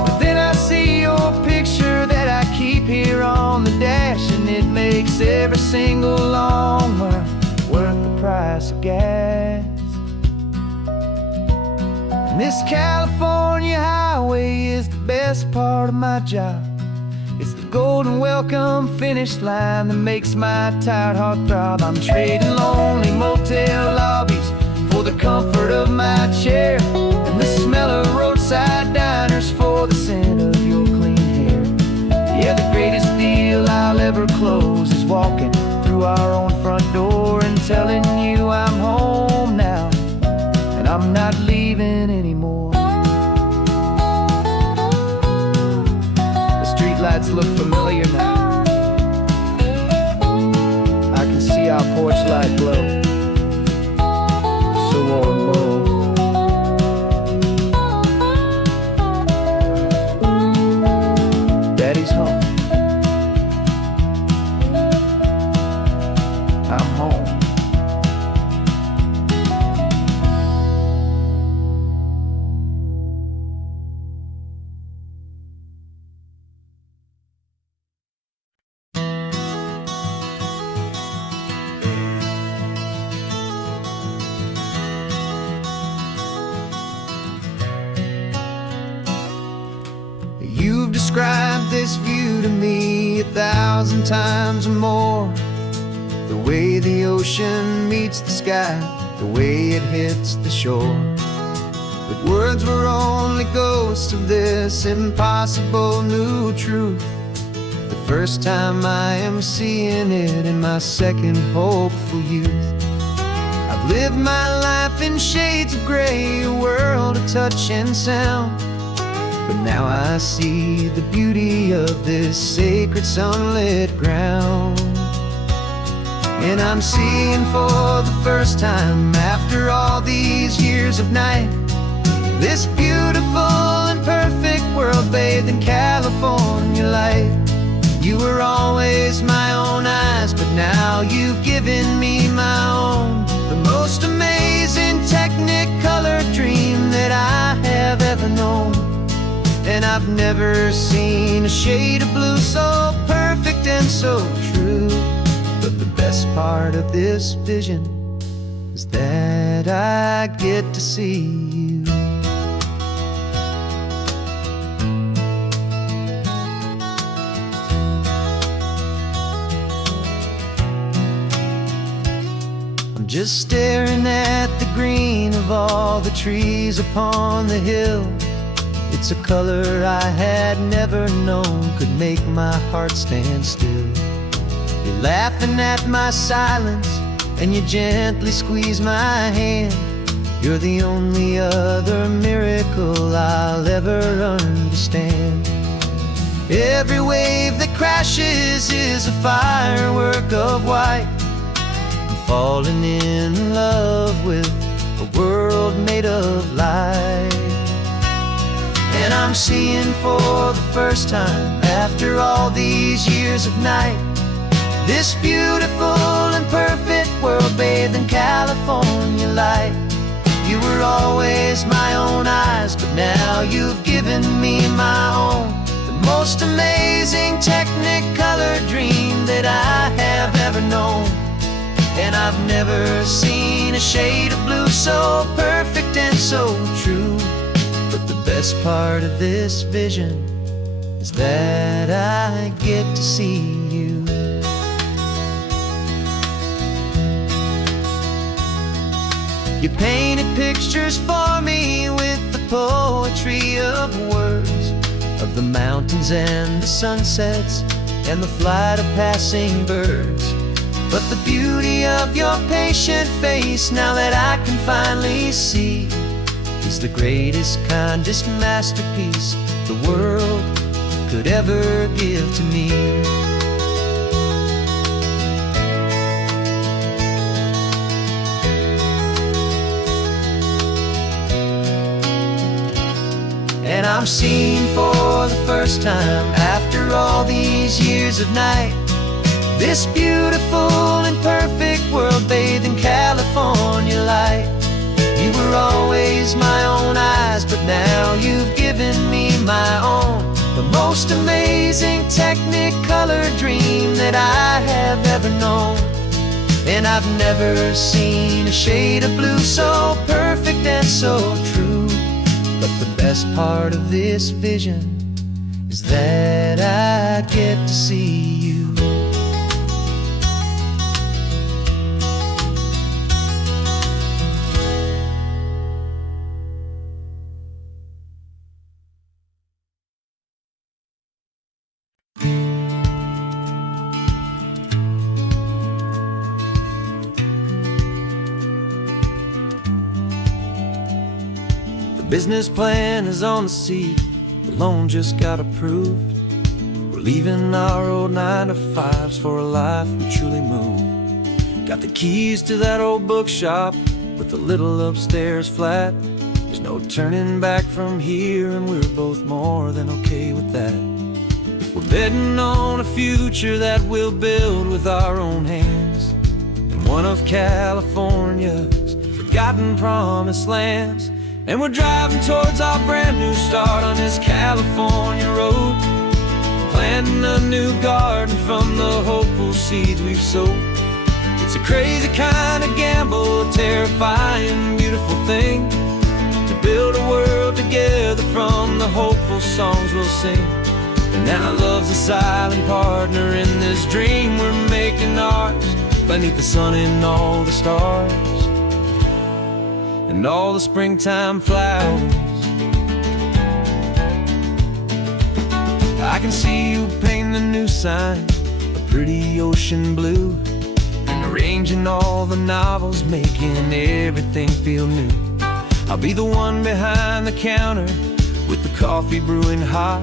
But then I see your picture that I keep here on the dash, and it makes every single long mile worth the price of gas. And this California highway is the best part of my job. It's the golden welcome finish line that makes my tired heart throb. I'm trading lonely motel lobbies for the comfort of my chair, and the smell of roadside diners for the scent of your clean hair. Yeah, the greatest deal I'll ever close is walking through our own front door and telling you I'm home now, and I'm not leaving anymore. The streetlights look familiar now. I can see our porch light glow, so warm, low. Daddy's home. I'm home. You've described this view to me 1,000 times or more. The way the ocean meets the sky, the way it hits the shore. But words were only ghosts of this impossible new truth. The first time I am seeing it in my second hopeful youth. I've lived my life in shades of gray, a world of touch and sound. But now I see the beauty of this sacred sunlit ground. And I'm seeing for the first time, after all these years of night, this beautiful and perfect world bathed in California light. You were always my own eyes, but now you've given me my own. The most amazing technicolor dream that I have ever known. And I've never seen a shade of blue so perfect and so true. But the best part of this vision is that I get to see you. I'm just staring at the green of all the trees upon the hill. It's a color I had never known could make my heart stand still. You're laughing at my silence, and you gently squeeze my hand. You're the only other miracle I'll ever understand. Every wave that crashes is a firework of white. I'm falling in love with a world made of light. And I'm seeing for the first time, after all these years of night, this beautiful and perfect world bathed in California light. You were always my own eyes, but now you've given me my own. The most amazing technicolor dream that I have ever known. And I've never seen a shade of blue so perfect and so true. But the best part of this vision is that I get to see you. You painted pictures for me with the poetry of words, of the mountains and the sunsets and the flight of passing birds. But the beauty of your patient face, now that I can finally see, is the greatest, kindest masterpiece the world could ever give to me. And I'm seeing for the first time, after all these years of night, this beautiful and perfect world bathed in California light. You were always my own eyes, but now you've given me my own. The most amazing technicolor dream that I have ever known. And I've never seen a shade of blue so perfect and so true. But the best part of this vision is that I get to see you. Business plan is on the seat, the loan just got approved. We're leaving our old 9-to-5s for a life we truly move. Got the keys to that old bookshop with the little upstairs flat. There's no turning back from here, and we're both more than okay with that. We're betting on a future that we'll build with our own hands, in one of California's forgotten promised lands. And we're driving towards our brand new start on this California road, planting a new garden from the hopeful seeds we've sowed. It's a crazy kind of gamble, a terrifying, beautiful thing, to build a world together from the hopeful songs we'll sing. And now love's a silent partner in this dream we're making ours, beneath the sun and all the stars and all the springtime flowers. I can see you painting a new sign, a pretty ocean blue, and arranging all the novels, making everything feel new. I'll be the one behind the counter with the coffee brewing hot,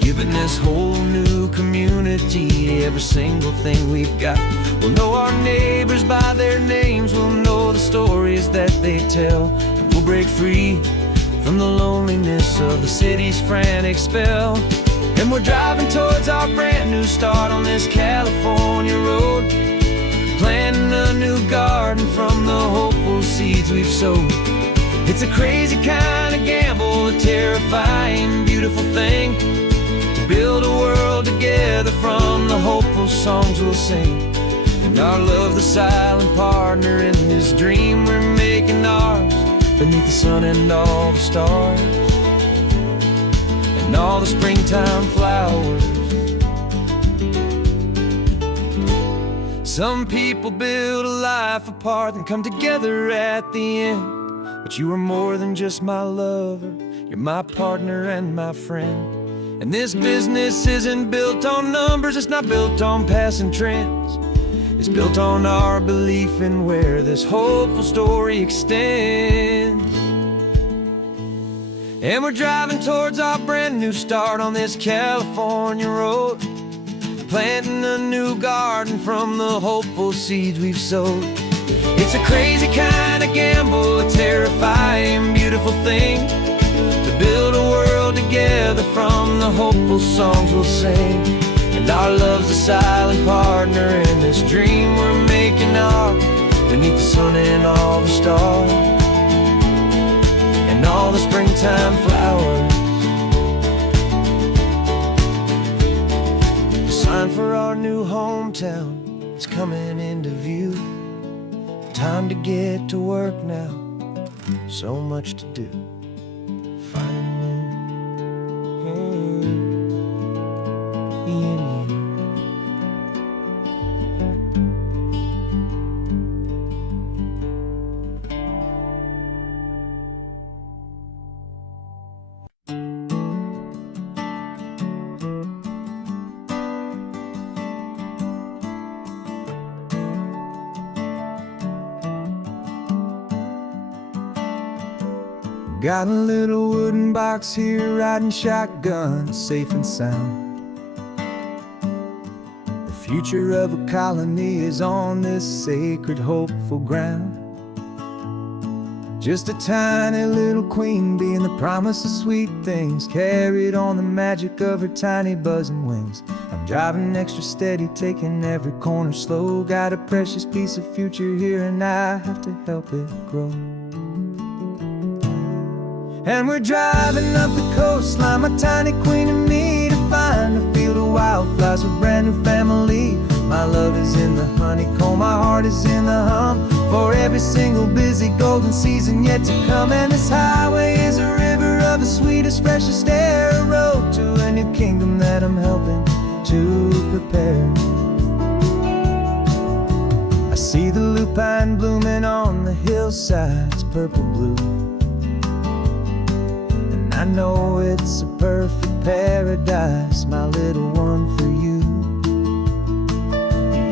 giving this whole new community every single thing we've got. We'll know our neighbors by their names, we'll know the stories that they tell, and we'll break free from the loneliness of the city's frantic spell. And we're driving towards our brand new start on this California road, planting a new garden from the hopeful seeds we've sowed. It's a crazy kind of gamble, a terrifying, beautiful thing, to build a world together from the hopeful songs we'll sing. And our love, the silent partner in this dream we're making ours, beneath the sun and all the stars, and all the springtime flowers. Some people build a life apart and come together at the end, but you are more than just my lover, you're my partner and my friend. And this business isn't built on numbers, it's not built on passing trends. It's built on our belief in where this hopeful story extends. And we're driving towards our brand new start on this California road, planting a new garden from the hopeful seeds we've sowed. It's a crazy kind of gamble, a terrifying, beautiful thing, to build a world together from the hopeful songs we'll sing. And our love's a silent partner in this dream we're making ours, beneath the sun and all the stars, and all the springtime flowers. The sign for our new hometown is coming into view. Time to get to work now, so much to do. Got a little wooden box here, riding shotgun, safe and sound. The future of a colony is on this sacred, hopeful ground. Just a tiny little queen bee and the promise of sweet things, carried on the magic of her tiny buzzing wings. I'm driving extra steady, taking every corner slow. Got a precious piece of future here and I have to help it grow. And we're driving up the coastline, my tiny queen and me, to find a field of wildflowers, a brand new family. My love is in the honeycomb, my heart is in the hum, for every single busy golden season yet to come. And this highway is a river of the sweetest, freshest air, a road to a new kingdom that I'm helping to prepare. I see the lupine blooming on the hillsides, purple blue, I know it's a perfect paradise, my little one, for you.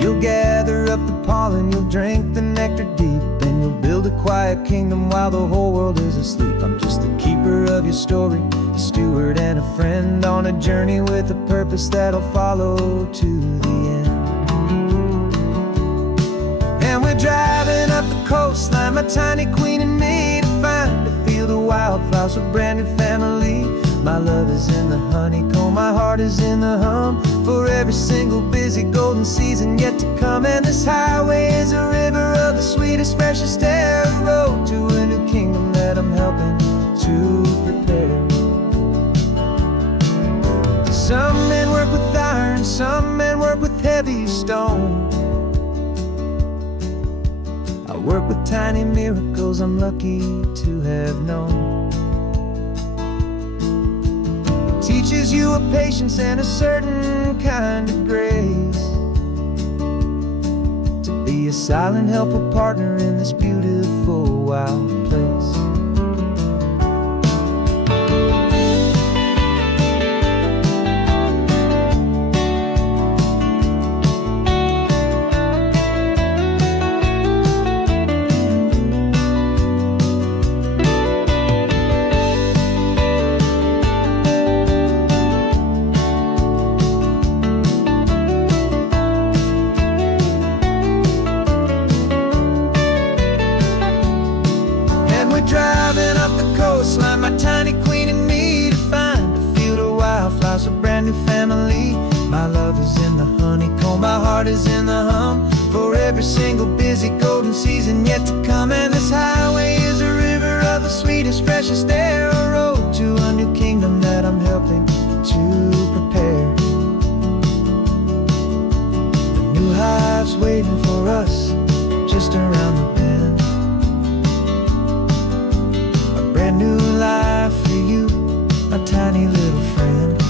You'll gather up the pollen, you'll drink the nectar deep, and you'll build a quiet kingdom while the whole world is asleep. I'm just the keeper of your story, a steward and a friend, on a journey with a purpose that'll follow to the end. And we're driving up the coastline, my tiny queen and me, to find a field of wildflowers, a brand new family. My love is in the honeycomb, my heart is in the hum, for every single busy golden season yet to come. And this highway is a river of the sweetest, freshest air, a road to a new kingdom that I'm helping to prepare. Some men work with iron, some men work with heavy stone. I work with tiny miracles I'm lucky to have known. It teaches you a patience and a certain kind of grace, to be a silent, helpful partner in this beautiful, wild place. Driving up the coastline, my tiny queen and me, to find a field of wildflowers, a brand new family. My love is in the honeycomb, my heart is in the hum, for every single busy golden season yet to come. And this highway is a river of the sweet this freshest air, a road to a new kingdom that I'm helping to prepare. The new hive's waiting for us just around the bend. A brand new life for you, my tiny little friend,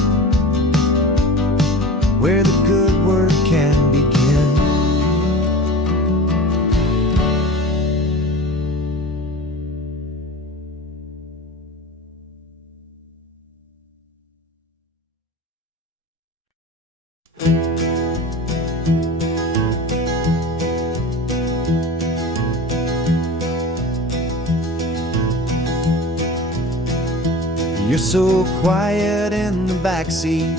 where the good work can begin. You're so quiet in the backseat,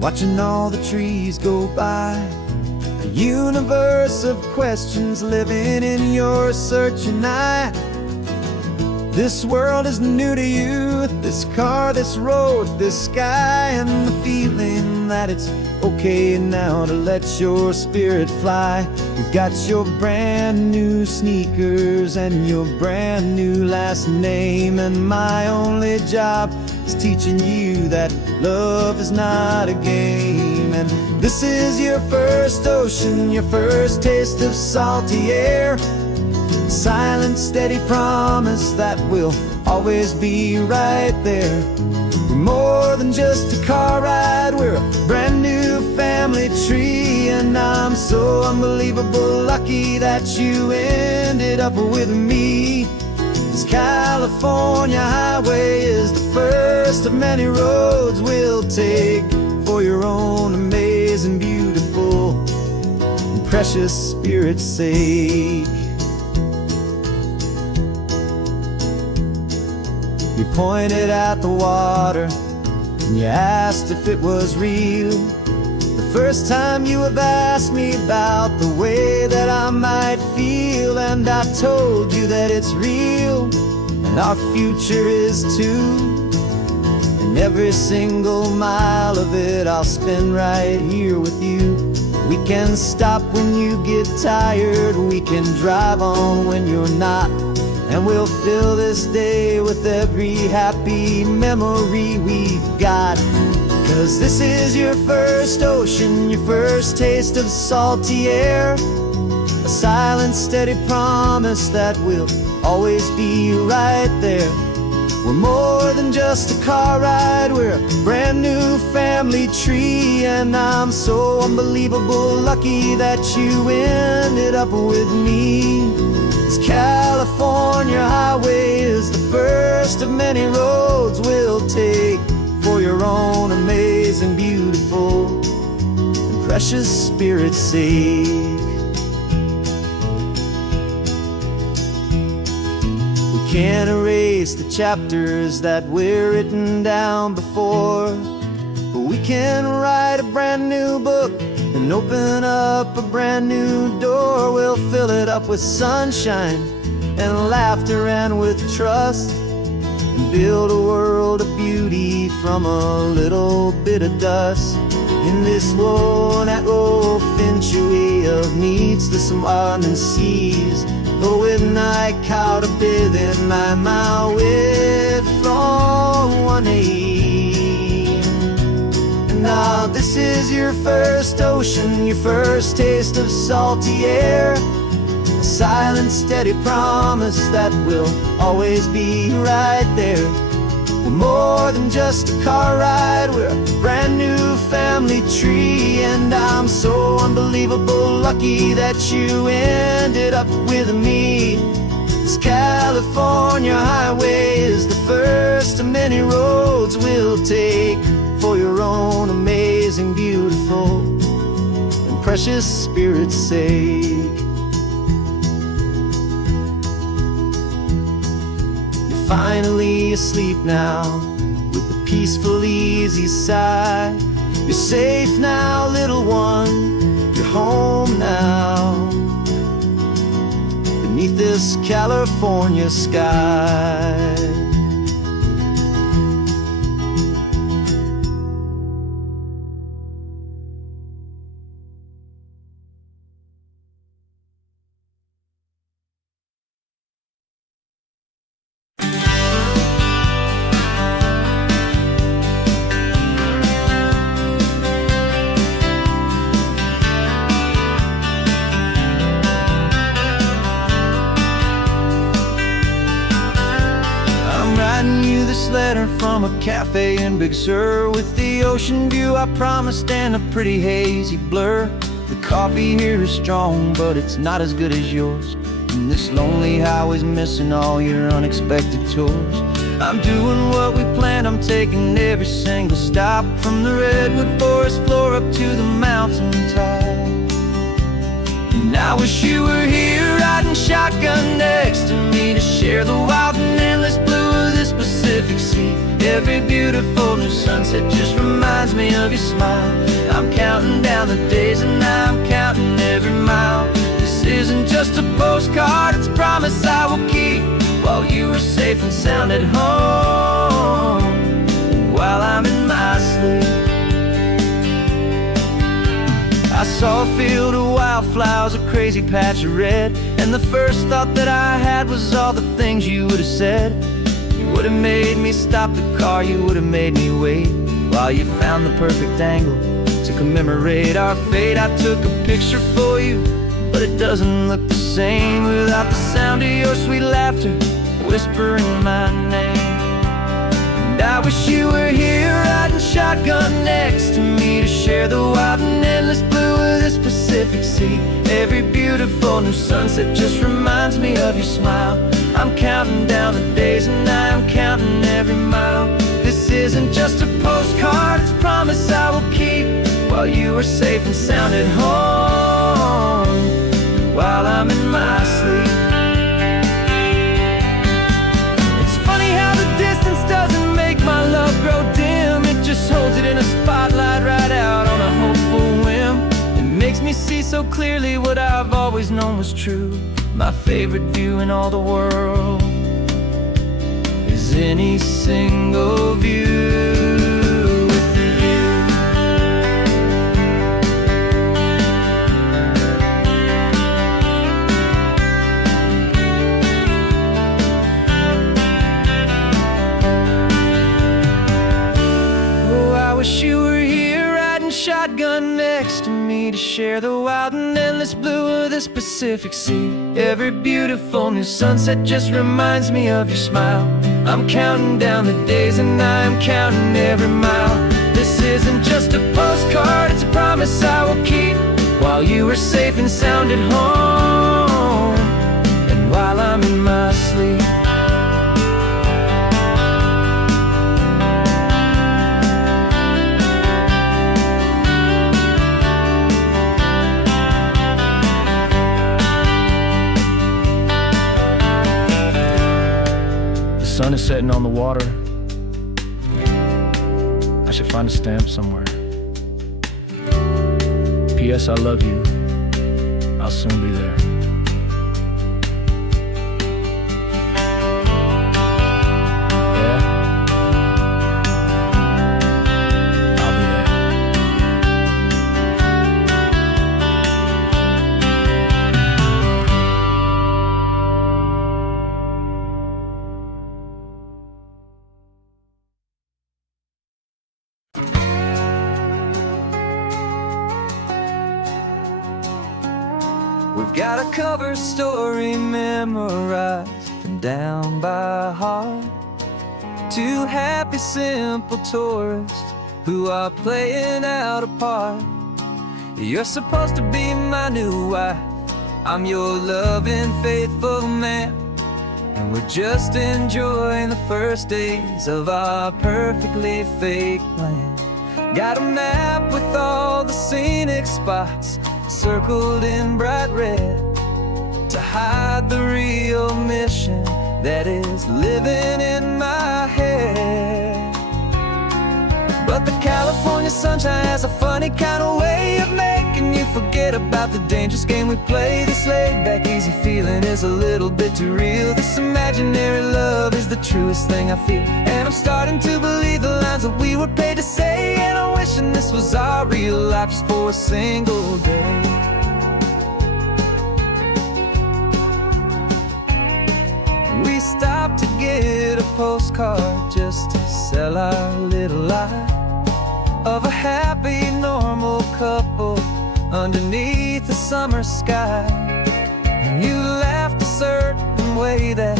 watching all the trees go by. A universe of questions living in your searching eye. This world is new to you, this car, this road, this sky, and the feeling that it's okay now to let your spirit fly. You've got your brand new sneakers and your brand new last name, and my only job is teaching you that love is not a game. And this is your first ocean, your first taste of salty air. Silent, steady promise that we'll always be right there. We're more than just a car ride, we're a brand new family tree. And I'm so unbelievable lucky that you ended up with me. This California highway is the first of many roads we'll take for your own amazing, beautiful, and precious spirit's sake. You pointed at the water and you asked if it was real. The first time you have asked me about the way that I might feel, and I told you that it's real and our future is too. And every single mile of it I'll spend right here with you. We can stop when you get tired, we can drive on when you're not, and we'll fill this day with every happy memory we've got. 'Cause this is your first ocean, your first taste of salty air. A silent, steady promise that we'll always be right there. We're more than just a car ride, we're a brand new family tree. And I'm so unbelievable lucky that you ended up with me. This California highway is the first of many roads we'll take for your own amazing, beautiful, and precious spirit's sake. We can't erase the chapters that were written down before, but we can write a brand new book and open up a brand new door. We'll fill it up with sunshine and laughter and with trust, and build a world of beauty from a little bit of dust. In this world that finchaway of meets the surrounding seas, oh, with night caught a bit in my way from one aim. And now this is your first ocean, your first taste of salty air. A silent, steady promise that we'll always be right there. We're more than just a car ride, we're a brand new family tree. And I'm so unbelievable lucky that you ended up with me. This California highway is the first of many roads we'll take for your own amazing, beautiful, and precious spirit's sake. You're finally asleep now with a peaceful, easy sigh. You're safe now, little one, you're home now, beneath this California sky. from a cafe in Big Sur, with the ocean view I promised and a pretty hazy blur. The coffee here is strong, but it's not as good as yours. And this lonely highway's missing all your unexpected tours. I'm doing what we planned, I'm taking every single stop, from the redwood forest floor up to the mountain top. And I wish you were here riding shotgun next to me, to share the wild and endless blue of this Pacific Sea. Every beautiful new sunset just reminds me of your smile. I'm counting down the days and I'm counting every mile. This isn't just a postcard, it's a promise I will keep, while you are safe and sound at home, while I'm in my sleep. I saw a field of wildflowers, a crazy patch of red, and the first thought that I had was all the things you would have said. You would have made me stop the car, you would have made me wait, while you found the perfect angle to commemorate our fate. I took a picture for you, but it doesn't look the same without the sound of your sweet laughter whispering my name. And I wish you were here riding shotgun next to me, to share the wild and endless blue of this Pacific Sea. Every beautiful new sunset just reminds me of your smile. I'm counting down the days and I'm counting every mile. This isn't just a postcard, it's a promise I will keep, while you are safe and sound at home, while I'm in my sleep. It's funny how the distance doesn't make my love grow dim. It just holds it in a spotlight right out on a hopeful whim. It makes me see so clearly what I've always known was true. My favorite view in all the world is any single view with you. Oh, I wish you were here riding shotgun next to me, to share the wild and endless blue of this Pacific Sea. Every beautiful new sunset just reminds me of your smile. I'm counting down the days and I'm counting every mile. This isn't just a postcard, it's a promise I will keep, while you are safe and sound at home, and while I'm in my sleep. The sun is setting on the water. I should find a stamp somewhere. P.S. I love you. I'll soon be there. Yeah? I'll be there. We've got a cover story memorized and down by heart. Two happy, simple tourists who are playing out a part. You're supposed to be my new wife, I'm your loving, faithful man, and we're just enjoying the first days of our perfectly fake plan. Got a map with all the scenic spots circled in bright red, to hide the real mission that is living in my head. But the California sunshine has a funny kind of way of making you forget about the dangerous game we play. This laid-back, easy feeling is a little bit too real. This imaginary love is the truest thing I feel, and I'm starting to believe the lines that we were paid to say. And I'm wishing this was our real life just for a single day. We stopped to get a postcard just to sell our little lie of a happy, normal couple underneath the summer sky. And you laughed a certain way that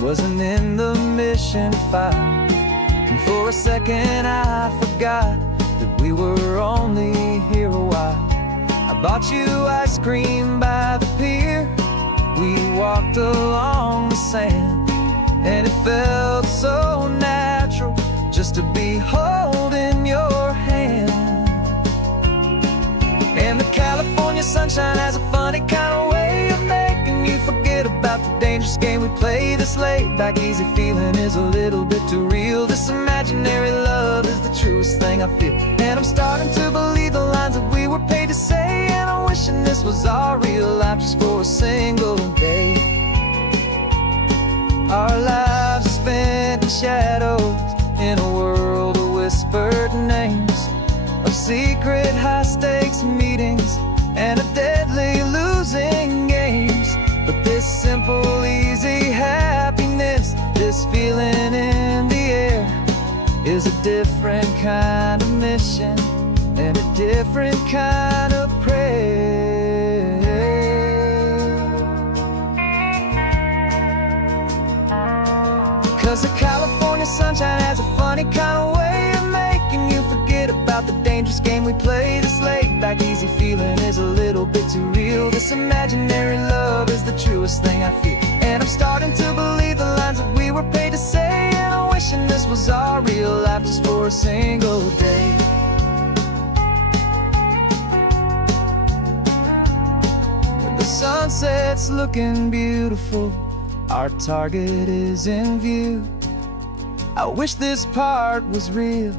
wasn't in the mission file, and For a second I forgot that we were only here a while. I bought you ice cream by the pier. We walked along the sand, and it felt so natural just to be holding your hand. And the California sunshine has a funny kind of way of making you forget about the dangerous game we play. This laid back easy feeling is a little bit too real. This imaginary love is the truest thing I feel, and I'm starting to believe the lines that we were paid to say. And I'm wishing this was our real life just for a single day. Our lives are spent in shadows, in a world of whispered names, of secret high-stakes meetings and of deadly losing games. But this simple, easy happiness, this feeling in the air, is a different kind of mission and a different kind of prayer. 'Cause the California sunshine has a funny kind of way of making you forget about the dangerous game we play. This laid back easy feeling is a little bit too real. This imaginary love is the truest thing I feel, and I'm starting to believe the lines that we were paid to say. And I'm wishing this was our real life just for a single day. The sunset's looking beautiful, our target is in view. I wish this part was real,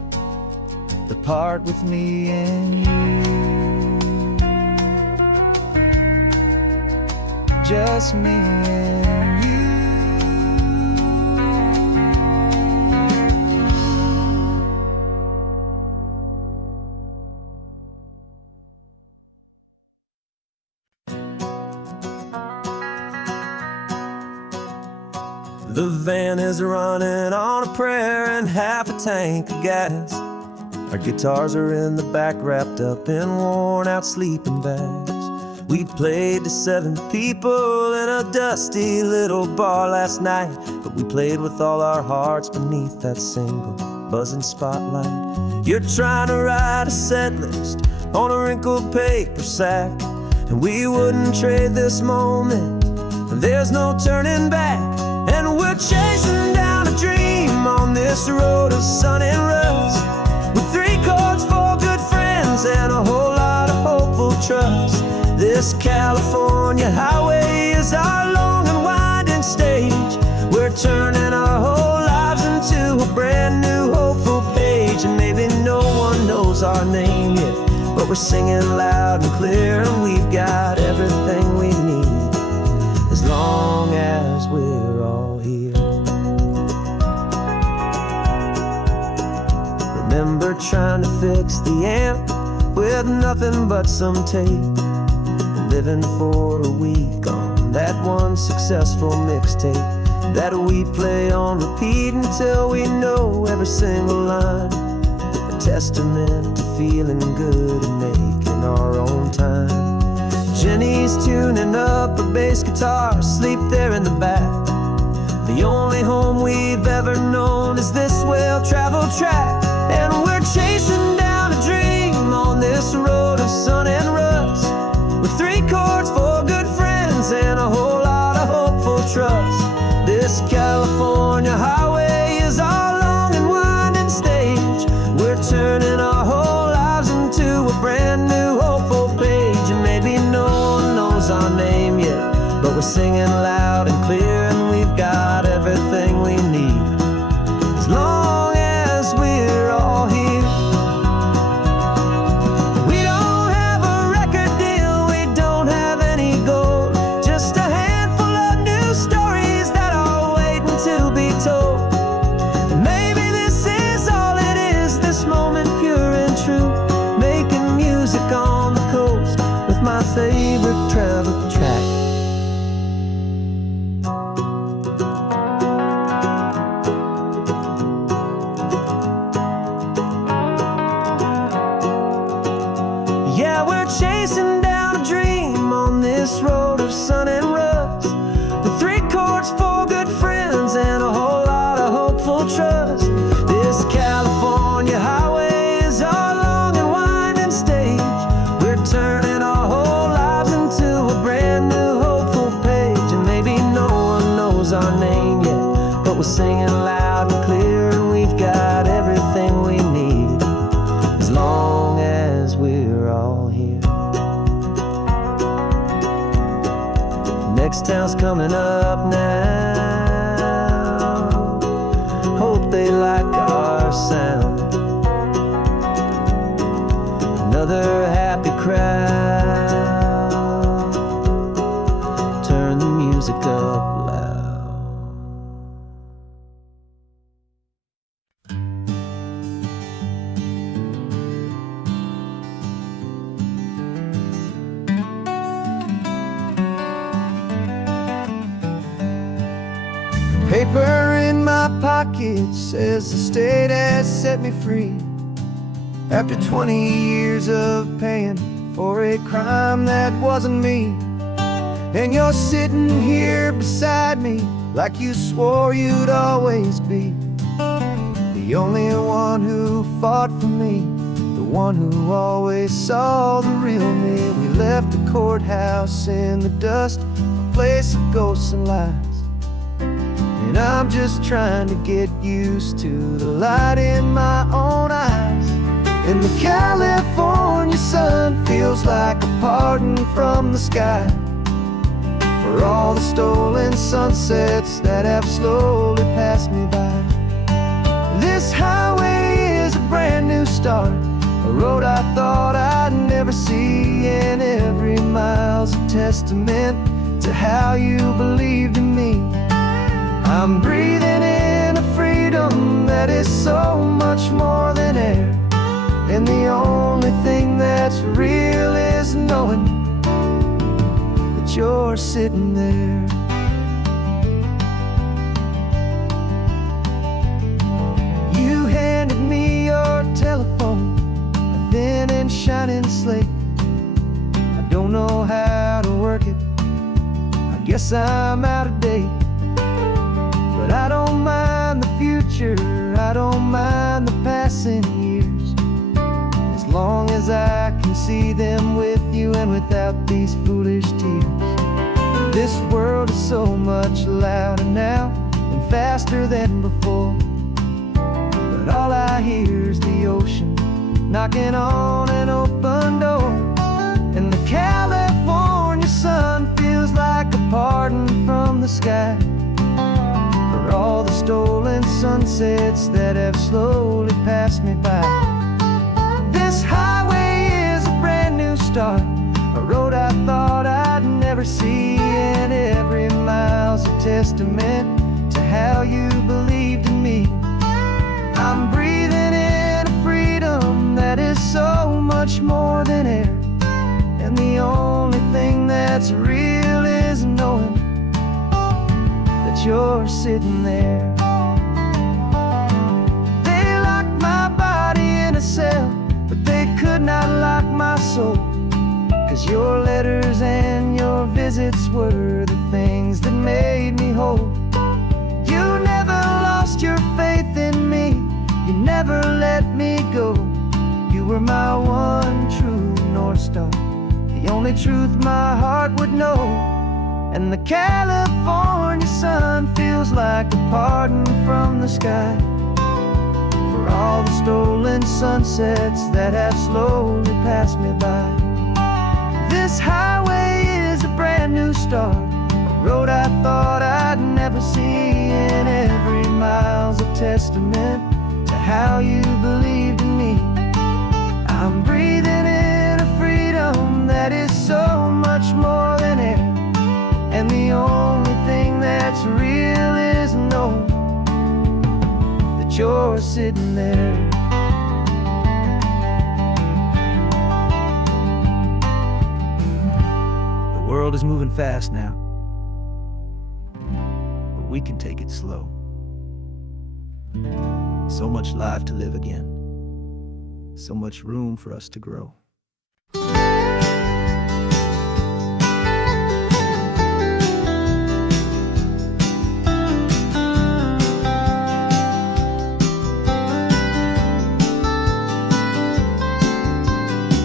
the part with me and you. Just me and you. The van is running on a prayer and half a tank of gas. Our guitars are in the back, wrapped up in worn-out sleeping bags. We played to 7 people in a dusty little bar last night, but we played with all our hearts beneath that single buzzing spotlight. You're trying to write a set list on a wrinkled paper sack, and we wouldn't trade this moment. There's no turning back. And we're chasing down a dream on this road of sun and rust, with 3 chords, 4 good friends, and a whole lot of hopeful trust. This California highway is our long and winding stage. We're turning our whole lives into a brand new hopeful page. And maybe no one knows our name yet, but we're singing loud and clear, and we've got everything we need, as long as we're all here. Remember trying to fix the amp with nothing but some tape, living for a week on that one successful mixtape that we play on repeat until we know every single line. A testament to feeling good and making our own time. Jenny's tuning up her bass guitar, asleep there in the back. The only home we've ever known is this well-traveled track. And we're chasing down a dream on this road of sun and rust, with 3 chords, 4 good friends, and a whole lot of hopeful trust. This California highway is our long and winding stage. We're turning our whole lives into a brand new hopeful page. And maybe no one knows our name yet, but we're singing loud and clear, and we've got everything we need, as long as we're all here. We don't have a record deal, we don't have any gold, just a handful of new stories that are waiting to be told. And maybe this is all it is, this moment pure and true, making music on the coast with my favorite travel track. Yeah, we're chasing down a dream on this road of sun and rust, with 3 chords, 4 good friends, and a whole lot of hopeful trust. This singing loud and clear, and we've got everything we need as long as we're all here. Next town's coming up now. Hope they like our sound. Another happy crowd. Turn the music up loud. Paper in my pocket says the state has set me free after 20 years of paying for a crime that wasn't me. And you're sitting here beside me like you swore you'd always be the only one who fought for me, the one who always saw the real me. We left the courthouse in the dust, a place of ghosts and lies. And I'm just trying to get used to the light in my own eyes. And the California sun feels like a pardon from the sky for all the stolen sunsets that have slowly passed me by. This highway is a brand new start, a road I thought I'd never see, and every mile's a testament to how you believed in me. I'm breathing in a freedom that is so much more than air, and the only thing that's real is knowing that you're sitting there. You handed me your telephone, a thin and shining slate. I don't know how to work it, I guess I'm out of date. But I don't mind the future, I don't mind the passing years, as long as I can see them with you and without these foolish tears. This world is so much louder now and faster than before, but all I hear is the ocean knocking on an open door. And the California sun feels like a pardon from the sky for all the stolen sunsets that have slowly passed me by. This highway is a brand new start, a road I thought I'd never see, and every mile's a testament to how you believed in me. I'm breathing in a freedom that is so much more than air, and the only thing that's real is knowing that you're sitting there. They locked my body in a cell, but they could not lock my soul, 'cause your letters and your visits were the things that made me whole. You never lost your faith in me, you never let me go. You were my one true North Star, the only truth my heart would know. And the California sun feels like a pardon from the sky for all the stolen sunsets that have slowly passed me by. This highway is a brand new start, a road I thought I'd never see, and every mile's a testament to how you believed in me. I'm breathing in a freedom that is so much more than air, and the only thing that's real is knowing that you're sitting there. The world is moving fast now, but we can take it slow. So much life to live again, so much room for us to grow.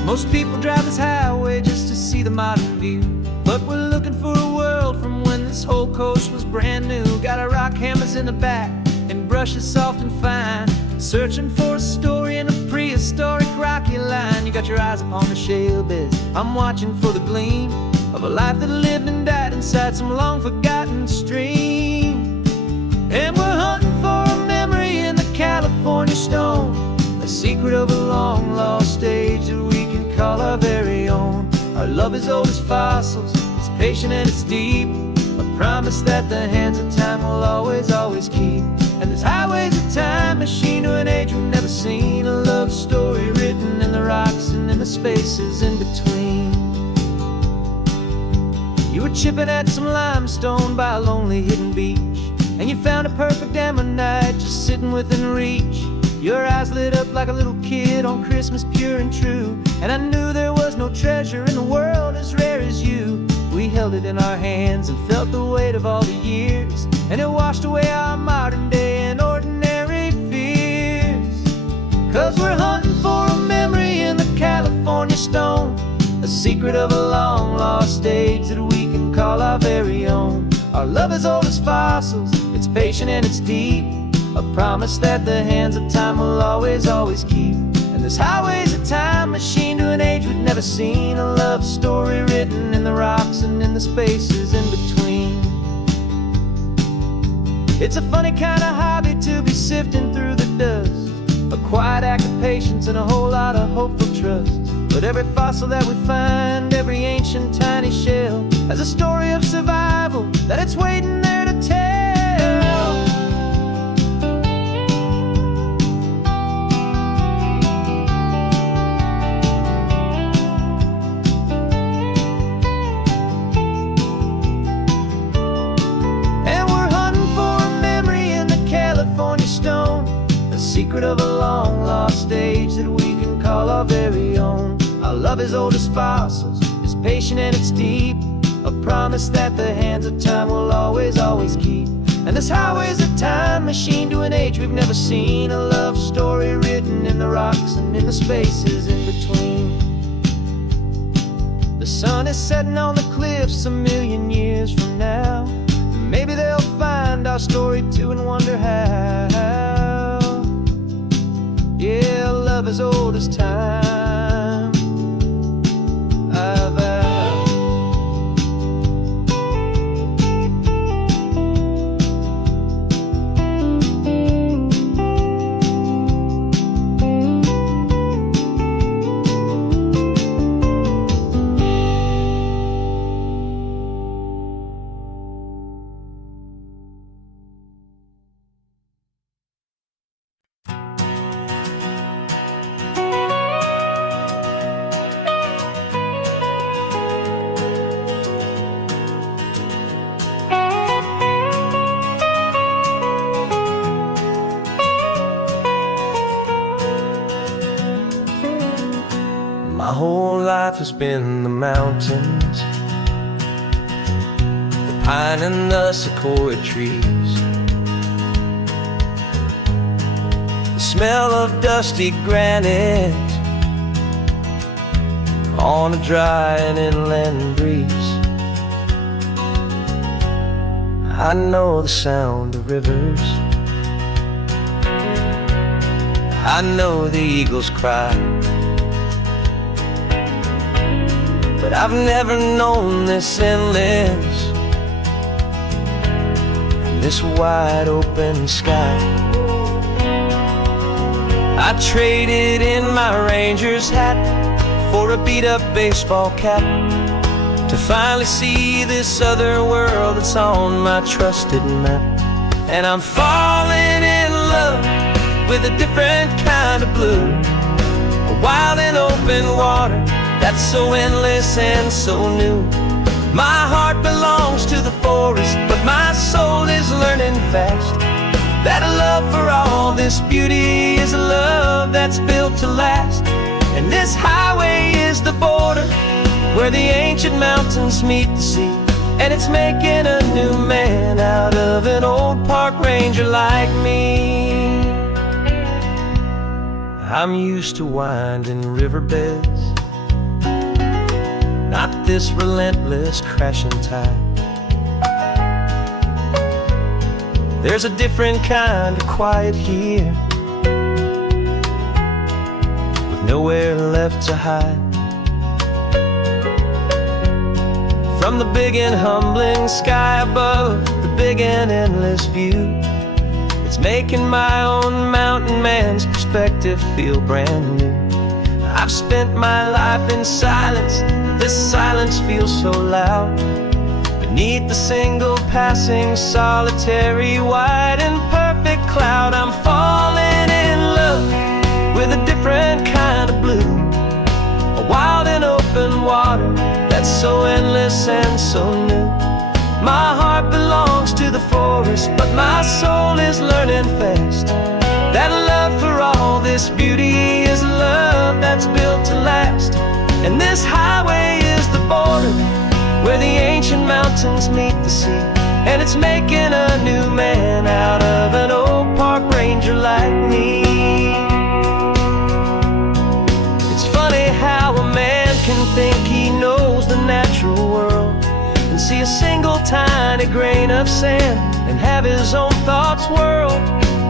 Most people drive this highway just to see the modern view, but we're looking for a world from when the this whole coast was brand new. Got our rock hammers in the back and brushes soft and fine, searching for a story in a prehistoric rocky line. You got your eyes upon the shale beds, I'm watching for the gleam of a life that lived and died inside some long forgotten stream. And we're hunting for a memory in the California stone, a secret of a long lost age that we can call our very own. Our love is old as fossils, it's patient and it's deep, a promise that the hands of time will always, always keep. And this highway's a time machine to an age we've never seen, a love story written in the rocks and in the spaces in between. You were chipping at some limestone by a lonely hidden beach, and you found a perfect ammonite just sitting within reach. Your eyes lit up like a little kid on Christmas, pure and true, and I knew there was no treasure in the world as rare as you. We held it in our hands and felt the weight of all the years, and it washed away our modern day and ordinary fears. 'Cause we're hunting for a memory in the California stone, a secret of a long lost age that we can call our very own. Our love is old as fossils, it's patient and it's deep, a promise that the hands of time will always, always keep. And this highway's a time machine to an age we've never seen, a love story written in the rocks and in the spaces in between. It's a funny kind of hobby to be sifting through the dust, a quiet act of patience and a whole lot of hopeful trust. But every fossil that we find, every ancient tiny shell, has a story of survival that it's waiting there to tell. Secret of a long lost age that we can call our very own. Our love is old as fossils, it's patient and it's deep, a promise that the hands of time will always, always keep. And this highway's a time machine to an age we've never seen, a love story written in the rocks and in the spaces in between. The sun is setting on the cliffs a million years from now, maybe they'll find our story too and wonder how. Yeah, love is old as time, I vow. My whole life has been the mountains, the pine and the sequoia trees, the smell of dusty granite on a dry and inland breeze. I know the sound of rivers, I know the eagles cry, but I've never known this endless, this wide open sky. I traded in my ranger's hat for a beat-up baseball cap to finally see this other world that's on my trusted map. And I'm falling in love with a different kind of blue, a wild and open water that's so endless and so new. My heart belongs to the forest, but my soul is learning fast that a love for all this beauty is a love that's built to last. And this highway is the border where the ancient mountains meet the sea, and it's making a new man out of an old park ranger like me. I'm used to winding riverbeds, not this relentless crashing tide. There's a different kind of quiet here, with nowhere left to hide. From the big and humbling sky above, the big and endless view, it's making my own mountain man's perspective feel brand new. I've spent my life in silence, this silence feels so loud. Beneath the single passing solitary white and perfect cloud, I'm falling in love with a different kind of blue, a wild and open water that's so endless and so new. My heart belongs to the forest, but my soul is learning fast that love for all this beauty is love that's built to last. And this highway is the border where the ancient mountains meet the sea, and it's making a new man out of an old park ranger like me. It's funny how a man can think he knows the natural world and see a single tiny grain of sand and have his own thoughts whirled.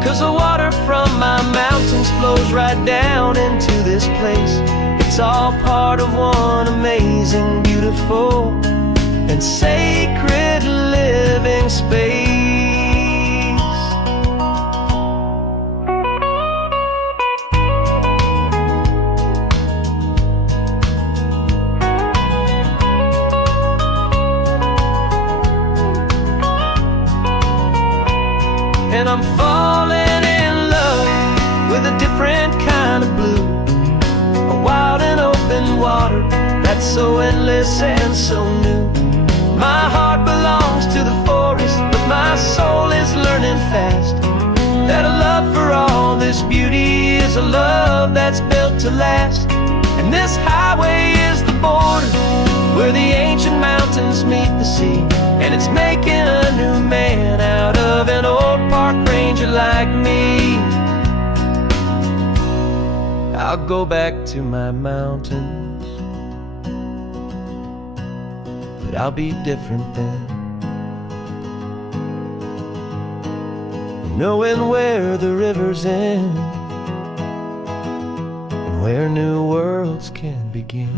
'Cause the water from my mountains flows right down into this place. It's all part of one amazing, beautiful, and sacred living space. And I'm falling in love with a different kind of blue, a wild and open water that's so endless and so new. My heart belongs to the forest, but my soul is learning fast that a love for all this beauty is a love that's built to last. And this highway is the border where the ancient mountains meet the sea, and it's making a new man out of an old park ranger like me. I'll go back to my mountains, but I'll be different then, knowing where the rivers end and where new worlds can begin.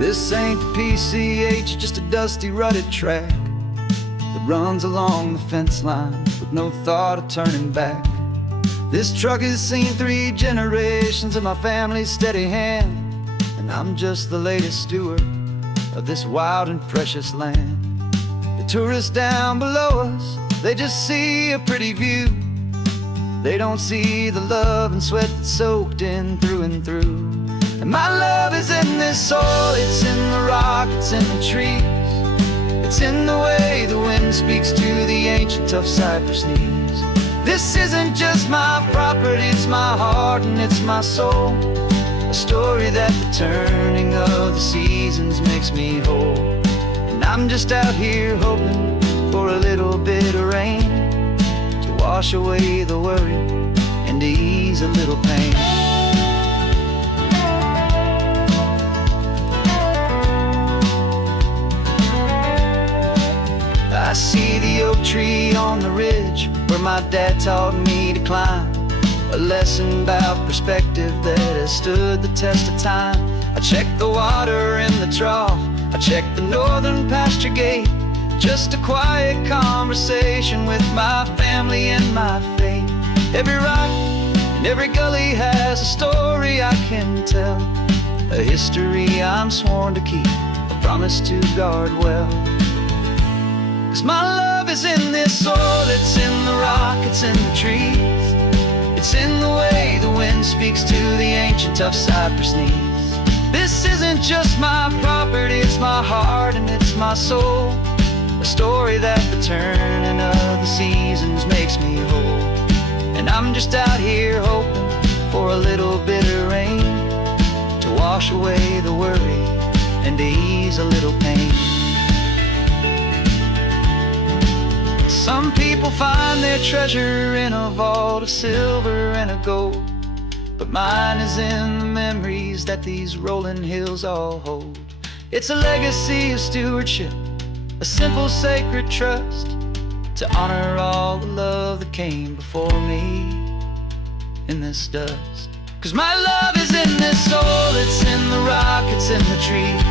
This ain't the PCH, just a dusty, rutted track that runs along the fence line with no thought of turning back. This truck has seen 3 generations of my family's steady hand, and I'm just the latest steward of this wild and precious land. The tourists down below us, they just see a pretty view. They don't see the love and sweat that's soaked in through and through. And my love is in this soil, it's in the rock, it's in the trees. It's in the way the wind speaks to the ancient tough cypress knees. This isn't just my property, it's my heart and it's my soul. A story that the turning of the seasons makes me whole. And I'm just out here hoping for a little bit of rain to wash away the worry and to ease a little pain. I see the oak tree on the ridge where my dad taught me to climb, a lesson about perspective that has stood the test of time. I check the water in the trough, I check the northern pasture gate, just a quiet conversation with my family and my faith. Every rock and every gully has a story I can tell, a history I'm sworn to keep, a promise to guard well. 'Cause my love is in this soil, it's in the rock, it's in the trees. It's in the way the wind speaks to the ancient tough cypress knees. This isn't just my property, it's my heart and it's my soul. A story that the turning of the seasons makes me whole. And I'm just out here hoping for a little bit of rain wash away the worry and to ease a little pain. Some people find their treasure in a vault of silver and of gold, but mine is in the memories that these rolling hills all hold. It's a legacy of stewardship, a simple sacred trust, to honor all the love that came before me in this dust. 'Cause my love is in this soul, it's in the rock, it's in the trees.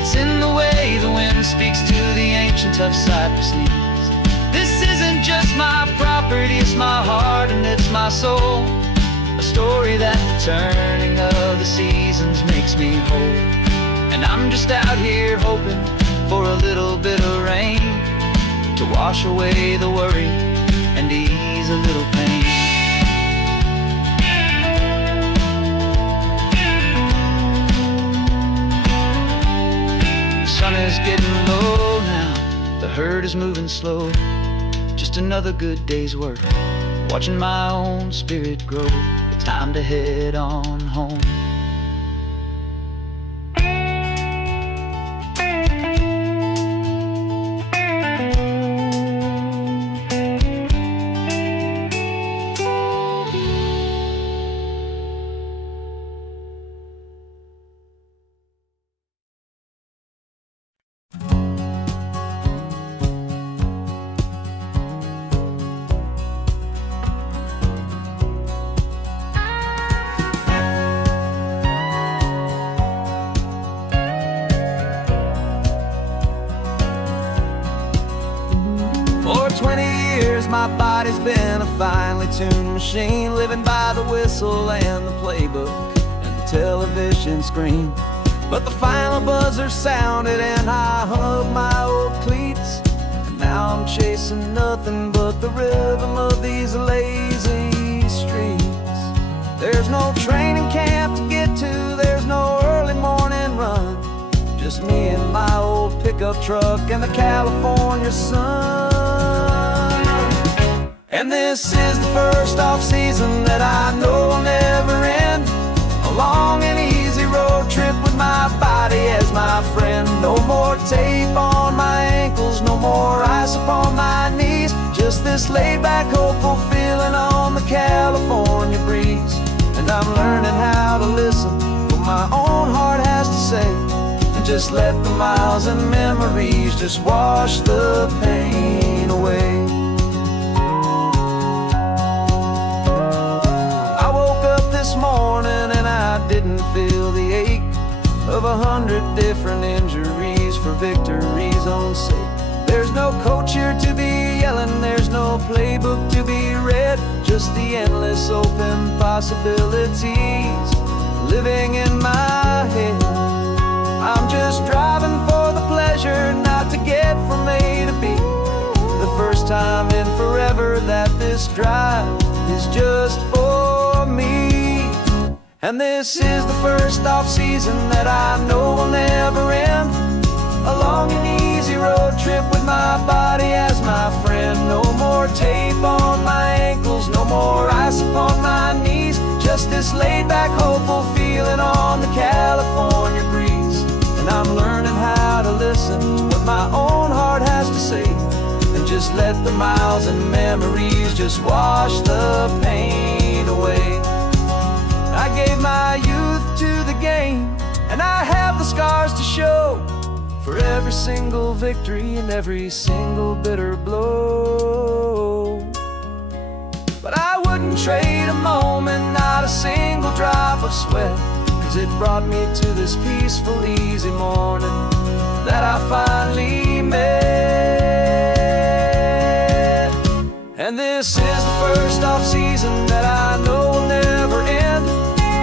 It's in the way the wind speaks to the ancient tough cypress knees. This isn't just my property, it's my heart and it's my soul. A story that the turning of the seasons makes me whole. And I'm just out here hoping for a little bit of rain to wash away the worry and ease a little pain. The sun is getting low now, the herd is moving slow. Just another good day's work, watching my own spirit grow. Time to head on home. For 20 years my body's been a finely tuned machine, living by the whistle and the playbook and the television screen. But the final buzzer sounded and I hung up my old cleats, and now I'm chasing nothing but the rhythm of these lazy streets. There's no training camp to get to, there's no early morning run, just me and my old pickup truck and the California sun. And this is the first off-season that I know will never end. A long and easy road trip with my body as my friend. No more tape on my ankles, no more ice upon my knees. Just this laid-back, hopeful feeling on the California breeze. And I'm learning how to listen what my own heart has to say, and just let the miles and memories just wash the pain away. Morning and I didn't feel the ache of 100 different injuries for victory's own sake. There's no coach here to be yelling, there's no playbook to be read, just the endless open possibilities living in my head. I'm just driving for the pleasure, not to get from A to B. The first time in forever that this drive is just for me. And this is the first off-season that I know will never end. A long and easy road trip with my body as my friend. No more tape on my ankles, no more ice upon my knees. Just this laid-back, hopeful feeling on the California breeze. And I'm learning how to listen to what my own heart has to say, and just let the miles and memories just wash the pain away. I gave my youth to the game, and I have the scars to show for every single victory and every single bitter blow. But I wouldn't trade a moment, not a single drop of sweat, 'cause it brought me to this peaceful, easy morning that I finally met. And this is the first off-season that I know will never end.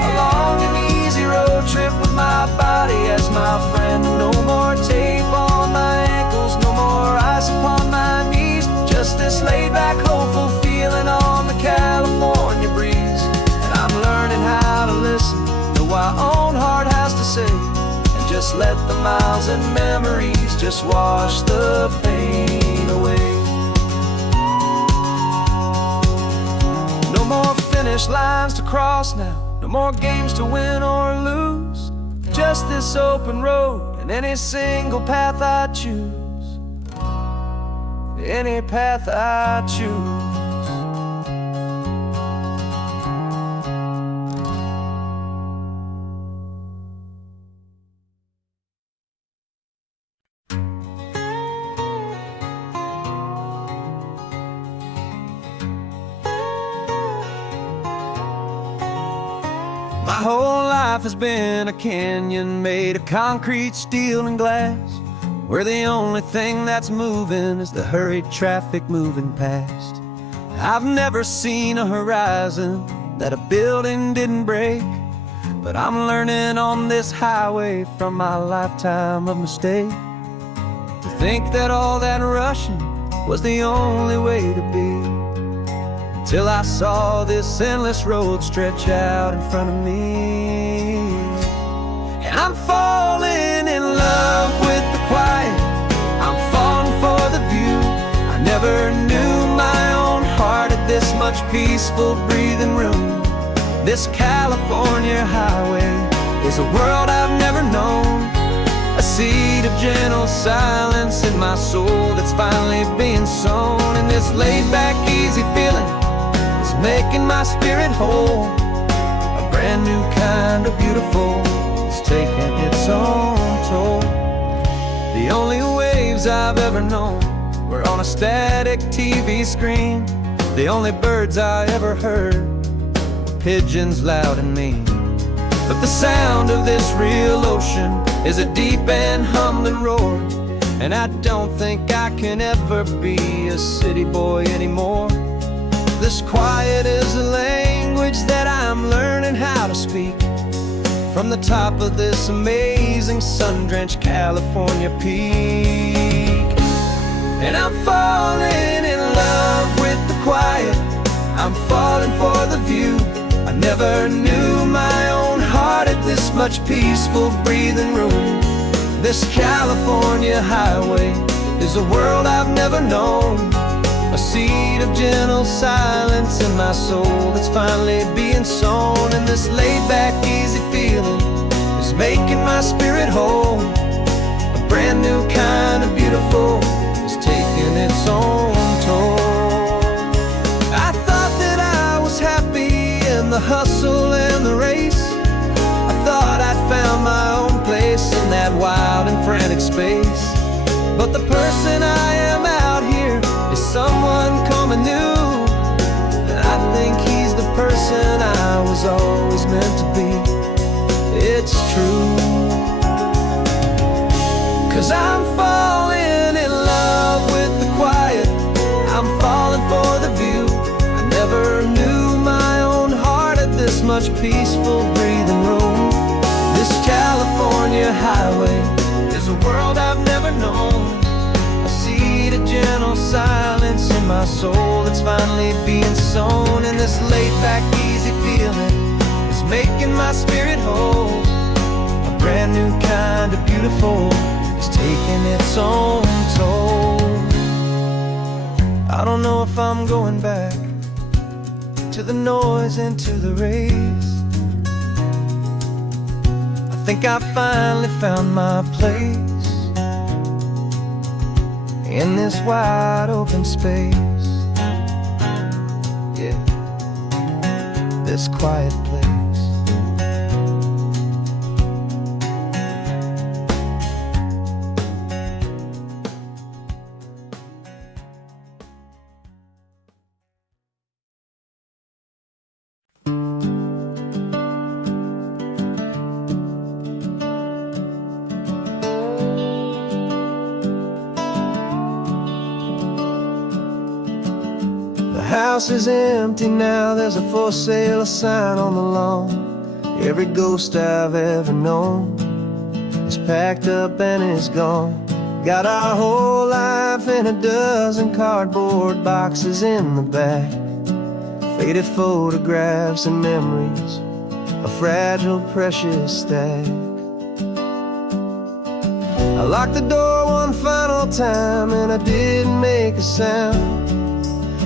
A long and easy road trip with my body as my friend. No more tape on my ankles, no more ice upon my knees. Just this laid-back, hopeful feeling on the California breeze. And I'm learning how to listen to what my own heart has to say, and just let the miles and memories just wash the pain away. No more finish lines to cross now, no more games to win or lose. just this open road, and any single path I choose, any path I choose. My whole life has been a canyon made of concrete, steel, and glass, where the only thing that's moving is the hurried traffic moving past. I've never seen a horizon that a building didn't break, but I'm learning on this highway from my lifetime of mistakes to think that all that rushing was the only way to be. Till I saw this endless road stretch out in front of me, and I'm falling in love with the quiet, I'm falling for the view. I never knew my own heart had this much peaceful breathing room. This California highway is a world I've never known, a seed of gentle silence in my soul that's finally being sown. And this laid-back, easy feeling making my spirit whole. A brand new kind of beautiful is taking its own toll. The only waves I've ever known were on a static TV screen. The only birds I ever heard were pigeons loud and mean. But the sound of this real ocean is a deep and humbling roar, and I don't think I can ever be a city boy anymore. This quiet is a language that I'm learning how to speak from the top of this amazing sun-drenched California peak. And I'm falling in love with the quiet, I'm falling for the view. I never knew my own heart had this much peaceful breathing room. This California highway is a world I've never known, a seed of gentle silence in my soul that's finally being sown. And this laid-back, easy feeling is making my spirit whole. A brand new kind of beautiful is taking its own toll. I thought that I was happy in the hustle and the race. I thought I'd found my own place in that wild and frantic space. But the person I am out here is someone coming new, and I think he's the person I was always meant to be. It's true, 'cause I'm falling in love with the quiet, I'm falling for the view. I never knew my own heart had this much peaceful breathing room. This California highway is a world I've never known, a seed of gentle silence in my soul that's finally being sown. And this laid-back, easy feeling is making my spirit whole. A brand new kind of beautiful is taking its own toll. I don't know if I'm going back to the noise and to the race. I think I finally found my place in this wide open space, yeah, this quiet place. The house is empty now, there's a for sale sign on the lawn. Every ghost I've ever known is packed up and is gone. Got our whole life in a dozen cardboard boxes in the back, faded photographs and memories, a fragile, precious stack. I locked the door one final time and I didn't make a sound,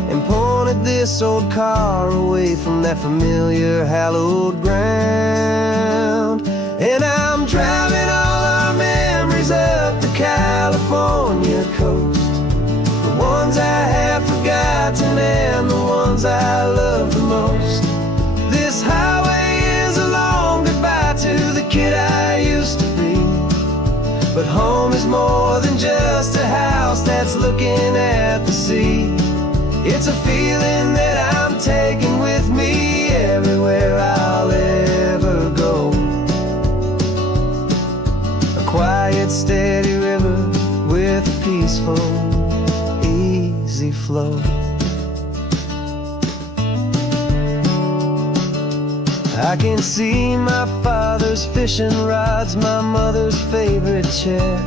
and pointed this old car away from that familiar hallowed ground. And I'm driving all our memories up the California coast, the ones I have forgotten and the ones I love the most. This highway is a long goodbye to the kid I used to be. But home is more than just a house that's looking at the sea. It's a feeling that I'm taking with me everywhere I'll ever go. A quiet, steady river with a peaceful, easy flow. I can see my father's fishing rods, my mother's favorite chair,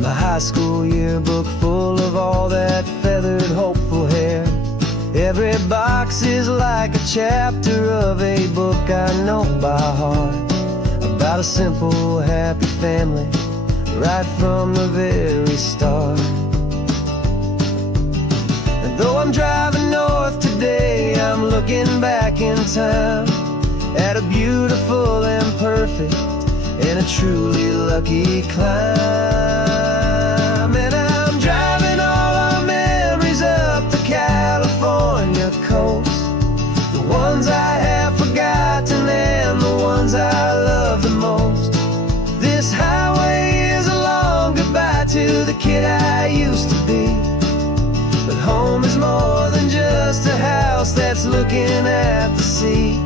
my high school yearbook full of all that feathered, hopeful hair. Every box is like a chapter of a book I know by heart, about a simple, happy family right from the very start. And though I'm driving north today, I'm looking back in time at a beautiful and perfect and a truly lucky climb. And I'm driving all our memories up the California coast, the ones I have forgotten and the ones I love the most. This highway is a long goodbye to the kid I used to be. But home is more than just a house that's looking at the sea.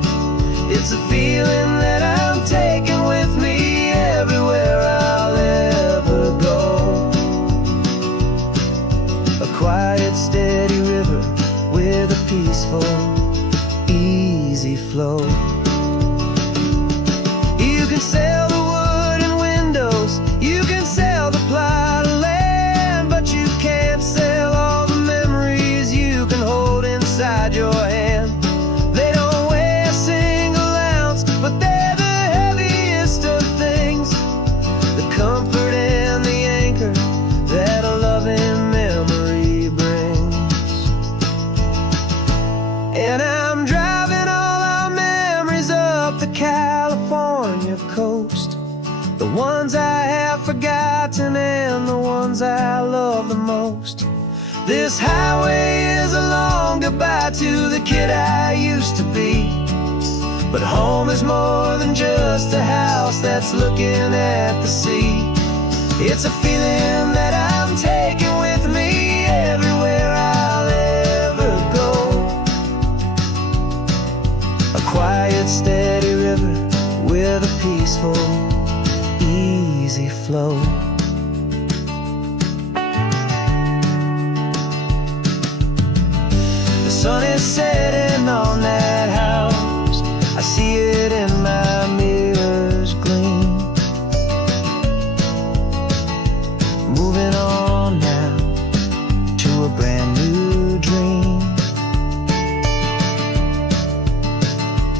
It's a feeling that I'm taking with me everywhere I'll ever go. A quiet, steady river with a peaceful, easy flow. You can sail the wooden windows, you can sail the plot of land, but you can't sail all the memories you can hold inside your hand. They don't weigh a single ounce, but they're the heaviest of things, the comfort and the anchor that a loving memory brings. And I'm driving all our memories up the California coast, the ones I have forgotten and the ones I love the most. This highway is a long goodbye to the kid I used to be. But home is more than just a house that's looking at the sea. It's a feeling that I'm taking with me everywhere I'll ever go. A quiet, steady river with a peaceful, easy flow. The sun is setting on that house, I see it in my mirror's gleam. Moving on now to a brand new dream,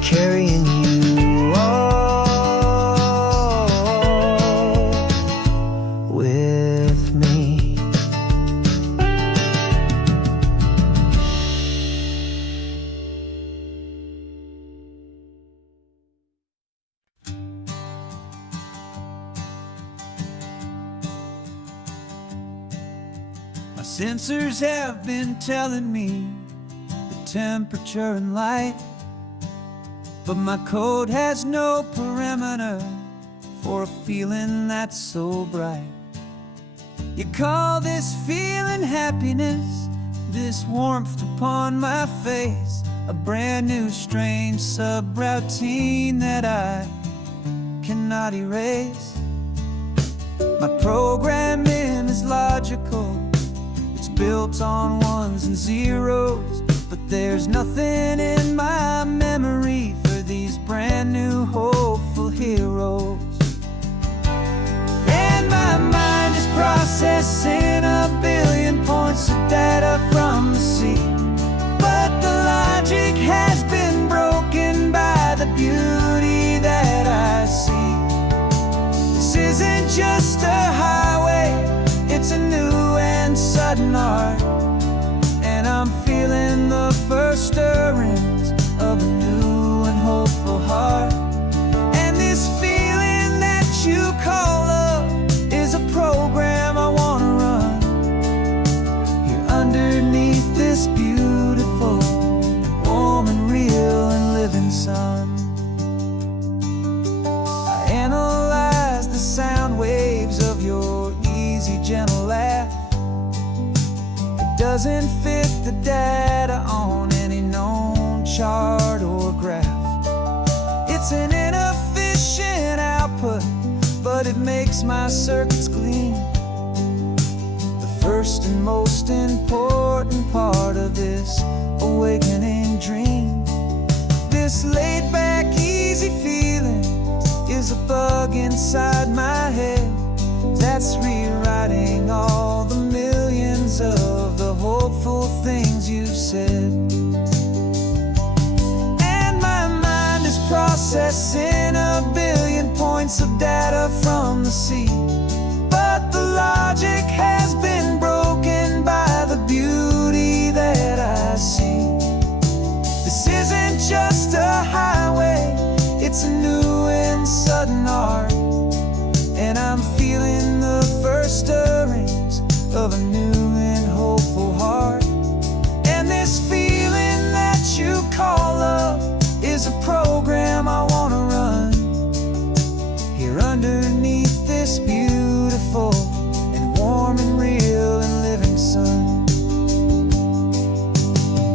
carrying you all with me. My sensors have been telling me the temperature and light, but my code has no perimeter for a feeling that's so bright. You call this feeling happiness, this warmth upon my face, a brand new strange subroutine that I cannot erase. My programming is logical, it's built on ones and zeros, but there's nothing in my memory for these brand new hopeful heroes. And my mind is processing a billion points of data from the sea, but the logic has been broken by the beauty that I see. This isn't just a highway, it's a new and sudden art, and I'm feeling the first stirrings of a new and hopeful heart. And this feeling this beautiful and warm and real and living sun. I analyze the sound waves of your easy, gentle laugh. It doesn't fit the data on any known chart or graph. It's an inefficient output, but it makes my circuits gleam. The first and most important part of this awakening dream. This laid-back, easy feeling is a bug inside my head that's rewriting all the millions of the hopeful things you've said. And my mind is processing a billion points of data from the sea, but the logic has been broken by the beauty that I see. This isn't just a highway, it's a new and sudden art, and I'm feeling the first stirrings of a new and hopeful heart. And this feeling that you call love is a program I want to run here underneath this beautiful and warm and real and living sun.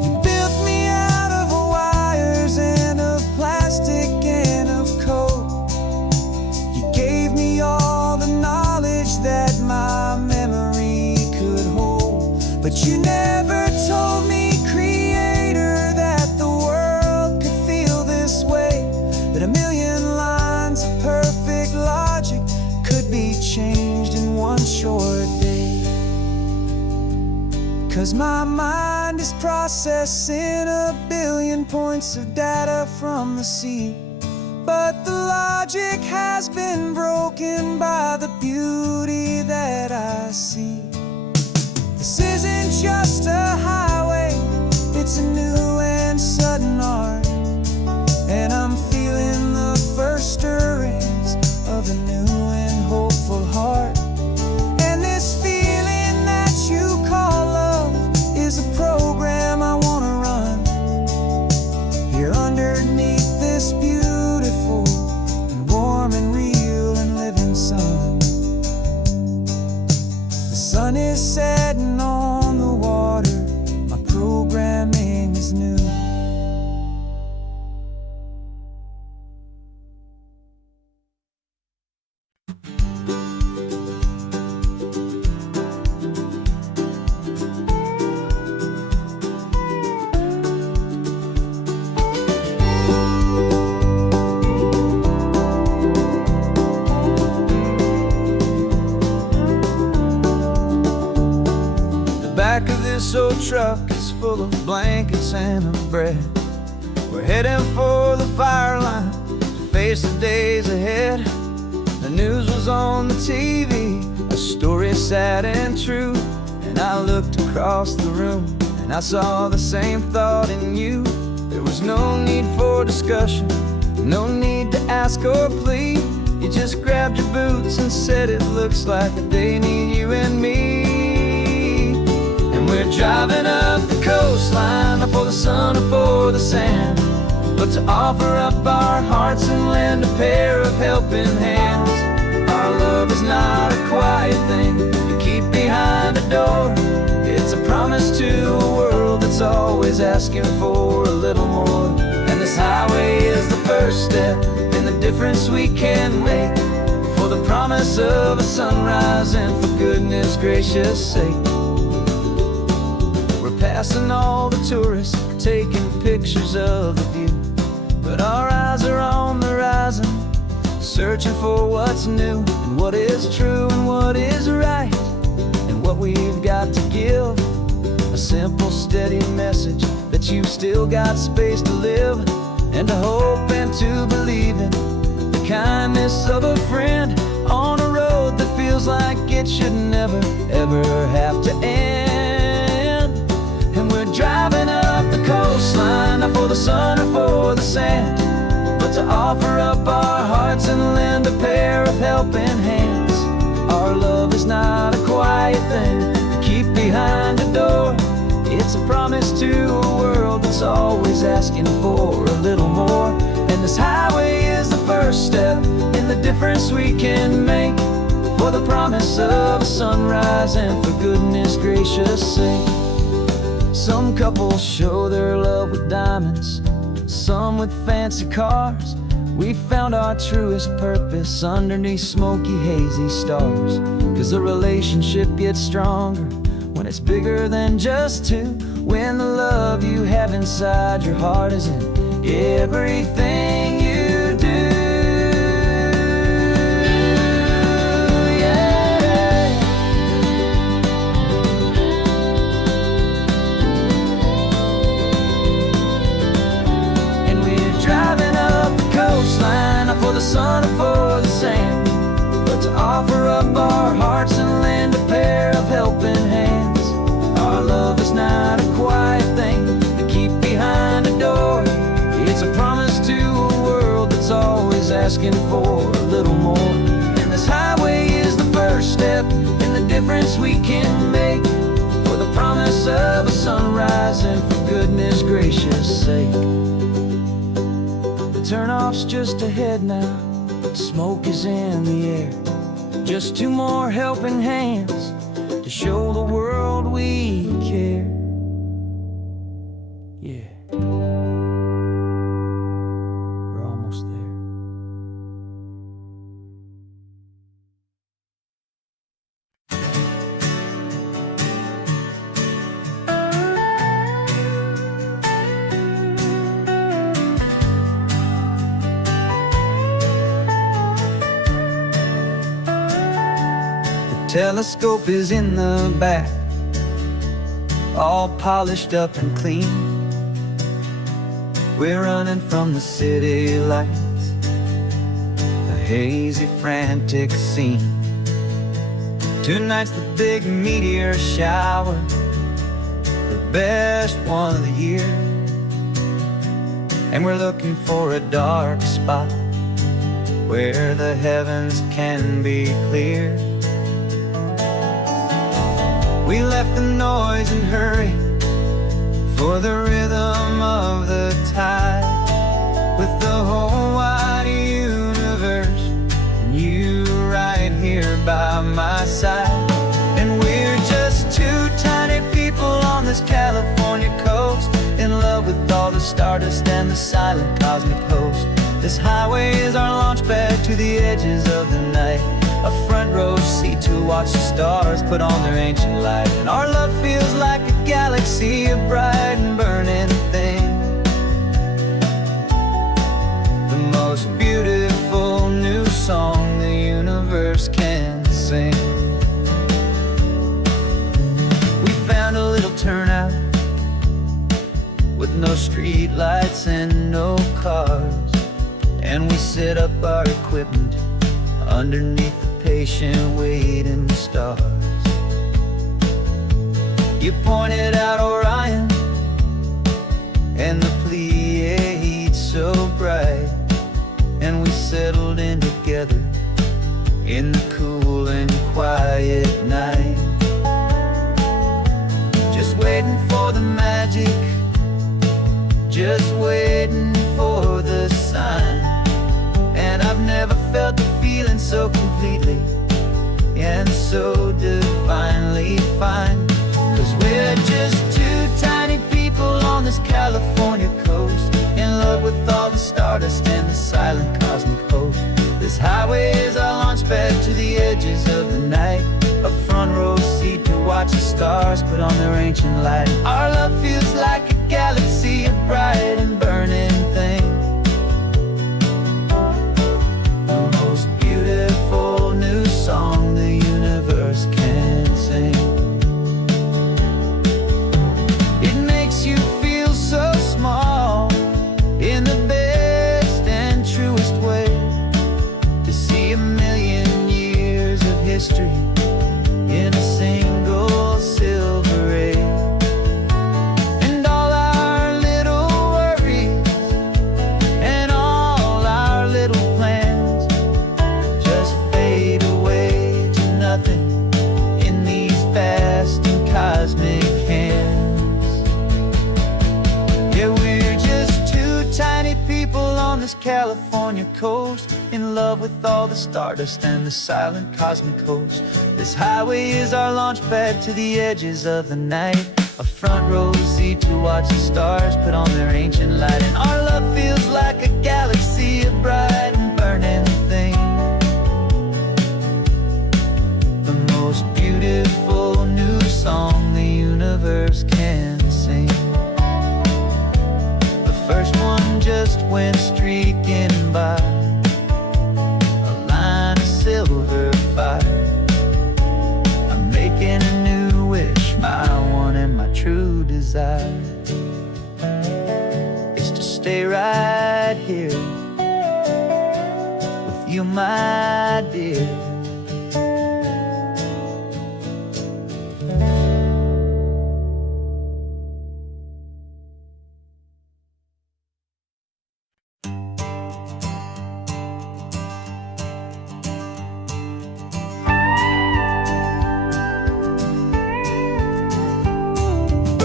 You built me out of wires and of plastic and of code. You gave me all the knowledge that my memory could hold, but you never told me, Creator, that the world could feel this way, that a million lines of perfect logic could be changed in one short day. 'Cause my mind is processing a billion points of data from the sea, but the logic has been broken by the beauty that I see. This isn't just a highway, it's a new and sudden art, and I'm feeling the first stirrings of a new and hopeful heart. And this feeling that you call love is a program I want to run here underneath this beautiful and warm and real and living sun. The sun is setting on the water, my programming is new. The back of this old truck is full of blankets and of bread. We're heading for the fire line to face the days ahead. The news was on the TV, a story sad and true, and I looked across the room and I saw the same thought in you. There was no need for discussion, no need to ask or plead. You just grabbed your boots and said it looks like a day need you and me. And we're driving up the coastline, not for the sun or for the sand, but to offer up our hearts and lend a pair of helping hands. Our love is not a quiet thing you keep behind a door. It's a promise to a world that's always asking for a little more. And this highway is the first step in the difference we can make, for the promise of a sunrise and for goodness gracious sake. We're passing all the tourists, taking pictures of the view, but our eyes are on the horizon, searching for what's new and what is true and what is right, and what we've got to give. A simple, steady message that you've still got space to live, and to hope and to believe in the kindness of a friend on a road that feels like it should never, ever have to end. And we're driving up the coastline, not for the sun or for the sand, but to offer up our hearts and lend a pair of helping hands. Our love is not a quiet thing to keep behind a door. It's a promise to a world that's always asking for a little more. And this highway is the first step in the difference we can make, for the promise of a sunrise and for goodness gracious sake. Some couples show their love with diamonds, some with fancy cars. We found our truest purpose underneath smoky, hazy stars. 'Cause a relationship gets stronger when it's bigger than just two, when the love you have inside your heart is in everything you do. For the sun or for the sand, but to offer up our hearts and lend a pair of helping hands. Our love is not a quiet thing to keep behind a door. It's a promise to a world that's always asking for a little more. And this highway is the first step in the difference we can make, for the promise of a sunrise and for goodness gracious sake. Turnoff's just ahead now, smoke is in the air. Just two more helping hands to show the world we care. Yeah, we're almost there. Telescope is in the back, all polished up and clean. We're running from the city lights, a hazy, frantic scene. Tonight's the big meteor shower, the best one of the year. And we're looking for a dark spot where the heavens can be clear. We left the noise and hurry for the rhythm of the tide, with the whole wide universe and you right here by my side. And we're just two tiny people on this California coast, in love with all the stardust and the silent cosmic host. This highway is our launch pad to the edges of the night, a front row seat to watch the stars put on their ancient light. And our love feels like a galaxy, a bright and burning thing, the most beautiful new song the universe can sing. We found a little turnout with no street lights and no cars, and we set up our equipment underneath the patient waiting stars. You pointed out Orion and the Pleiades so bright, and we settled in together in the cool and quiet night, just waiting for the magic, just waiting for the sign. And I've never felt the feeling so completely and so divinely fine. 'Cause we're just two tiny people on this California coast, in love with all the stardust and the silent cosmic host. This highway is our launch pad to the edges of the night, a front row seat to watch the stars put on their ancient light. Our love feels like a galaxy, a bright and burning thing, new song the universe can sing. It makes you feel so small in the best and truest way, to see a million years of history in a single silver ray. this California coast, in love with all the stardust and the silent cosmic host. This highway is our launch pad to the edges of the night, a front row seat to watch the stars put on their ancient light. And our love feels like a galaxy of bright and burning things, the most beautiful new song the universe can sing. The first one just went streaking by, a line of silver fire. I'm making a new wish, my one and my true desire is to stay right here with you, my dear.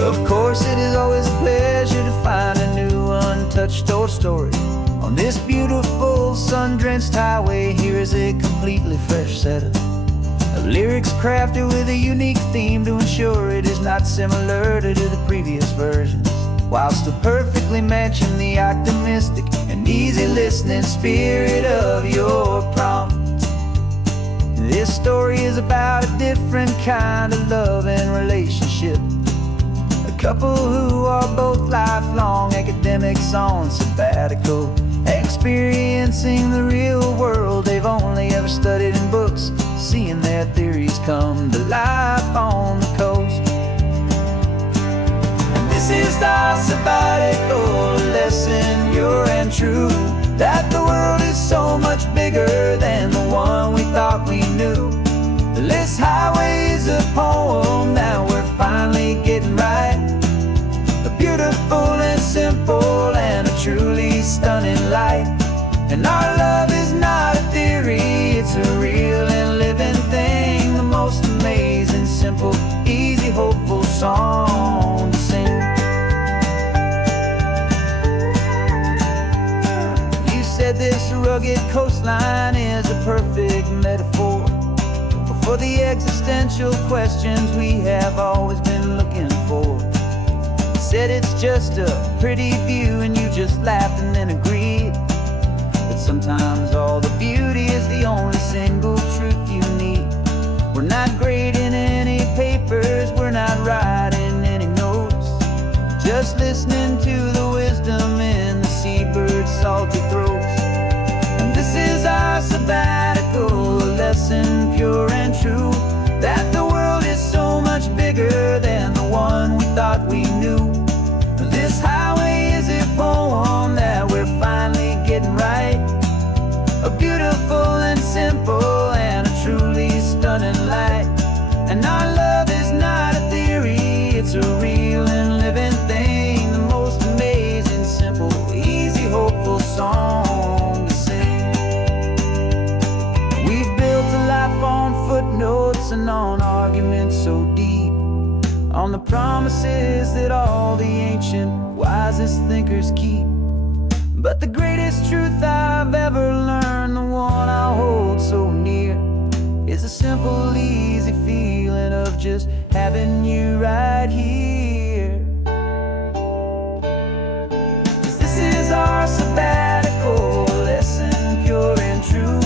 Of course, it is always a pleasure to find a new untouched old story. On this beautiful sun-drenched highway, here is a completely fresh set of lyrics crafted with a unique theme to ensure it is not similar to the previous versions, while still perfectly matching the optimistic and easy listening spirit of your prompt. This story is about a different kind of love and relationship, a couple who are both lifelong academics on sabbatical, experiencing the real world they've only ever studied in books, seeing their theories come to life on the coast. And this is our sabbatical lesson, pure and true, that the world is so much bigger than the one we thought we knew. This highway is a poem that we're finally getting right, a beautiful and simple and a truly stunning light. And our love is not a theory, it's a real and living thing, the most amazing, simple, easy, hopeful song to sing. You said this rugged coastline is a perfect metaphor for the existential questions we have always been looking for. You said it's just a pretty view and you just laughed and then agreed that sometimes all the beauty is the only single truth you need. We're not grading any papers, we're not writing any notes, just listening to the wisdom in the seabird's salty throats. And this is our sabbatical lesson, pure and true, that the world is so much bigger than the one we thought we knew. This highway is a poem that we're finally getting right, a beautiful and simple and a truly stunning light. And our love is not a theory, it's a real and living thing, the most amazing, simple, easy, hopeful song to sing. We've built a life on footnotes and on arguments so deep, on the promises that all the ancient, wisest thinkers keep. But the greatest truth I've ever learned, the one I hold so near, is a simple, easy feeling of just having you right here. 'Cause this is our sabbatical lesson, pure and true,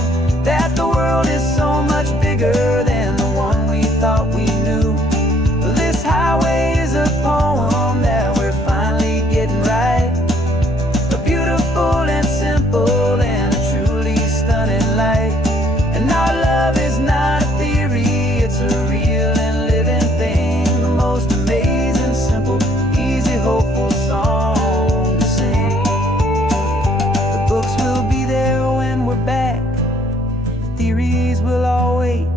that the world is so much bigger than the one we thought we knew. This highway is a poem that we're finally getting right, a beautiful and simple and a truly stunning light. And our love is not a theory, it's a real and living thing, the most amazing, simple, easy, hopeful song to sing. The books will be there when we're back, the theories will all wait.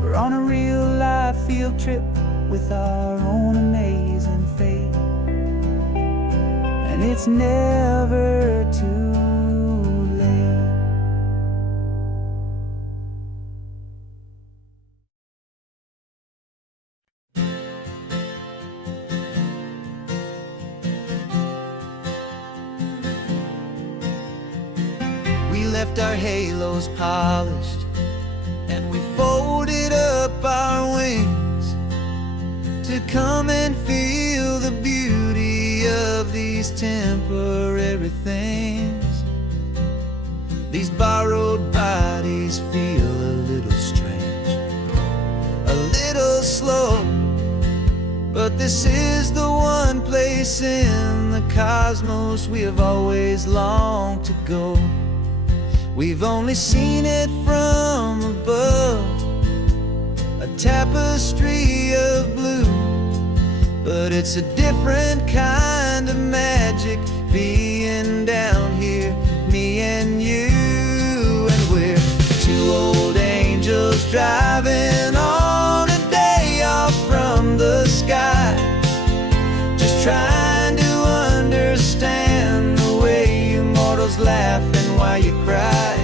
We're on a real life field trip with our own amazing fate, and it's never too late. left our halos polished, and we folded up our wings to come and feel the beauty of these temporary things. These borrowed bodies feel a little strange, a little slow, but this is the one place in the cosmos we have always longed to go. We've only seen it from above, a tapestry of blue, but it's a different kind of magic being down here, me and you. And we're two old angels driving on a day off from the sky, just trying to understand the way you mortals laugh and why you cry.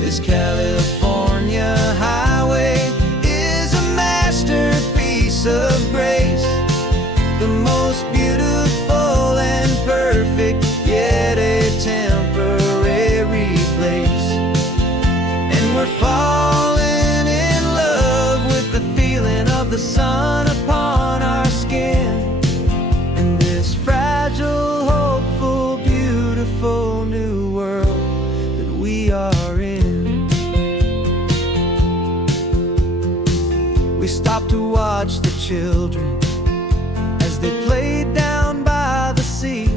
This California highway is a masterpiece of grace, the most beautiful and perfect, yet a temporary place. And we're falling in love with the feeling of the sun upon our skin, in this fragile, hopeful, beautiful new world that we are in. We stopped to watch the children as they played down by the sea,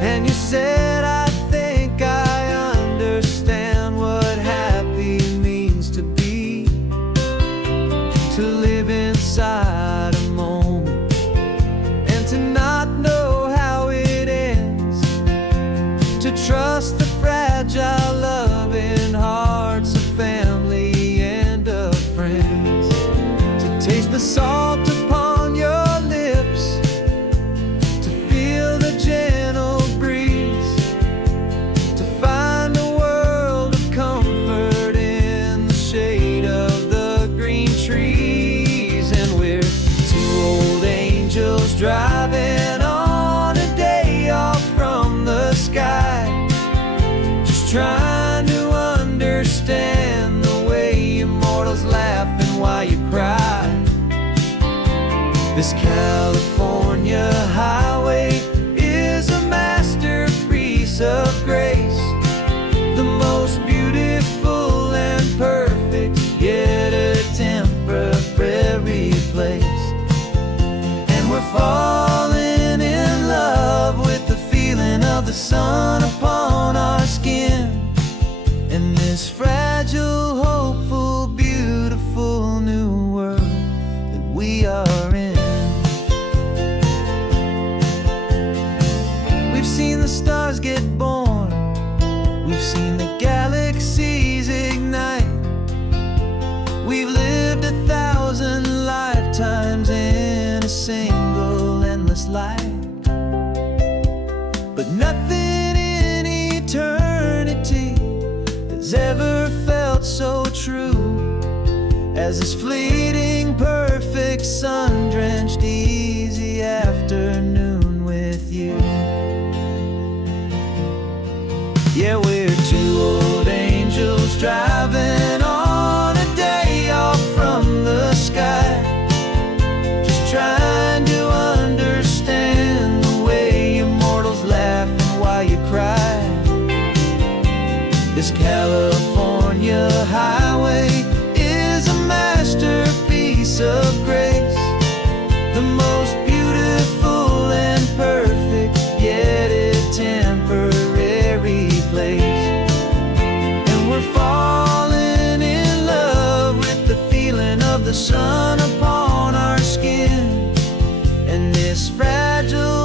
and you said, I think I understand what happy means to be, to live inside a moment and to not know how it ends, to trust the fragile loving hearts of family and of friends, to taste the salt upon your lips, to feel the gentle breeze, to find a world of comfort in the shade of the green trees. And we're two old angels driving on a day off from the sky, just trying to understand the way immortals laugh and why you cry. This California highway is a masterpiece of grace, the most beautiful and perfect, yet a temporary place. And we're falling in love with the feeling of the sun upon our skin, in this fragile, hopeful, beautiful new world that we are in. We've seen the stars get born, we've seen the galaxies ignite, we've lived 1,000 lifetimes in a single endless life, but nothing in eternity has ever felt so true as this fleeting, perfect, sun-drenched, easy afternoon with you. Yeah, we're two old angels driving on a day off from the sky, just trying to understand the way immortals laugh and why you cry. This California highway is a masterpiece of grace, the most beautiful and perfect, yet a temporary place. And we're falling in love with the feeling of the sun upon our skin, and this fragile,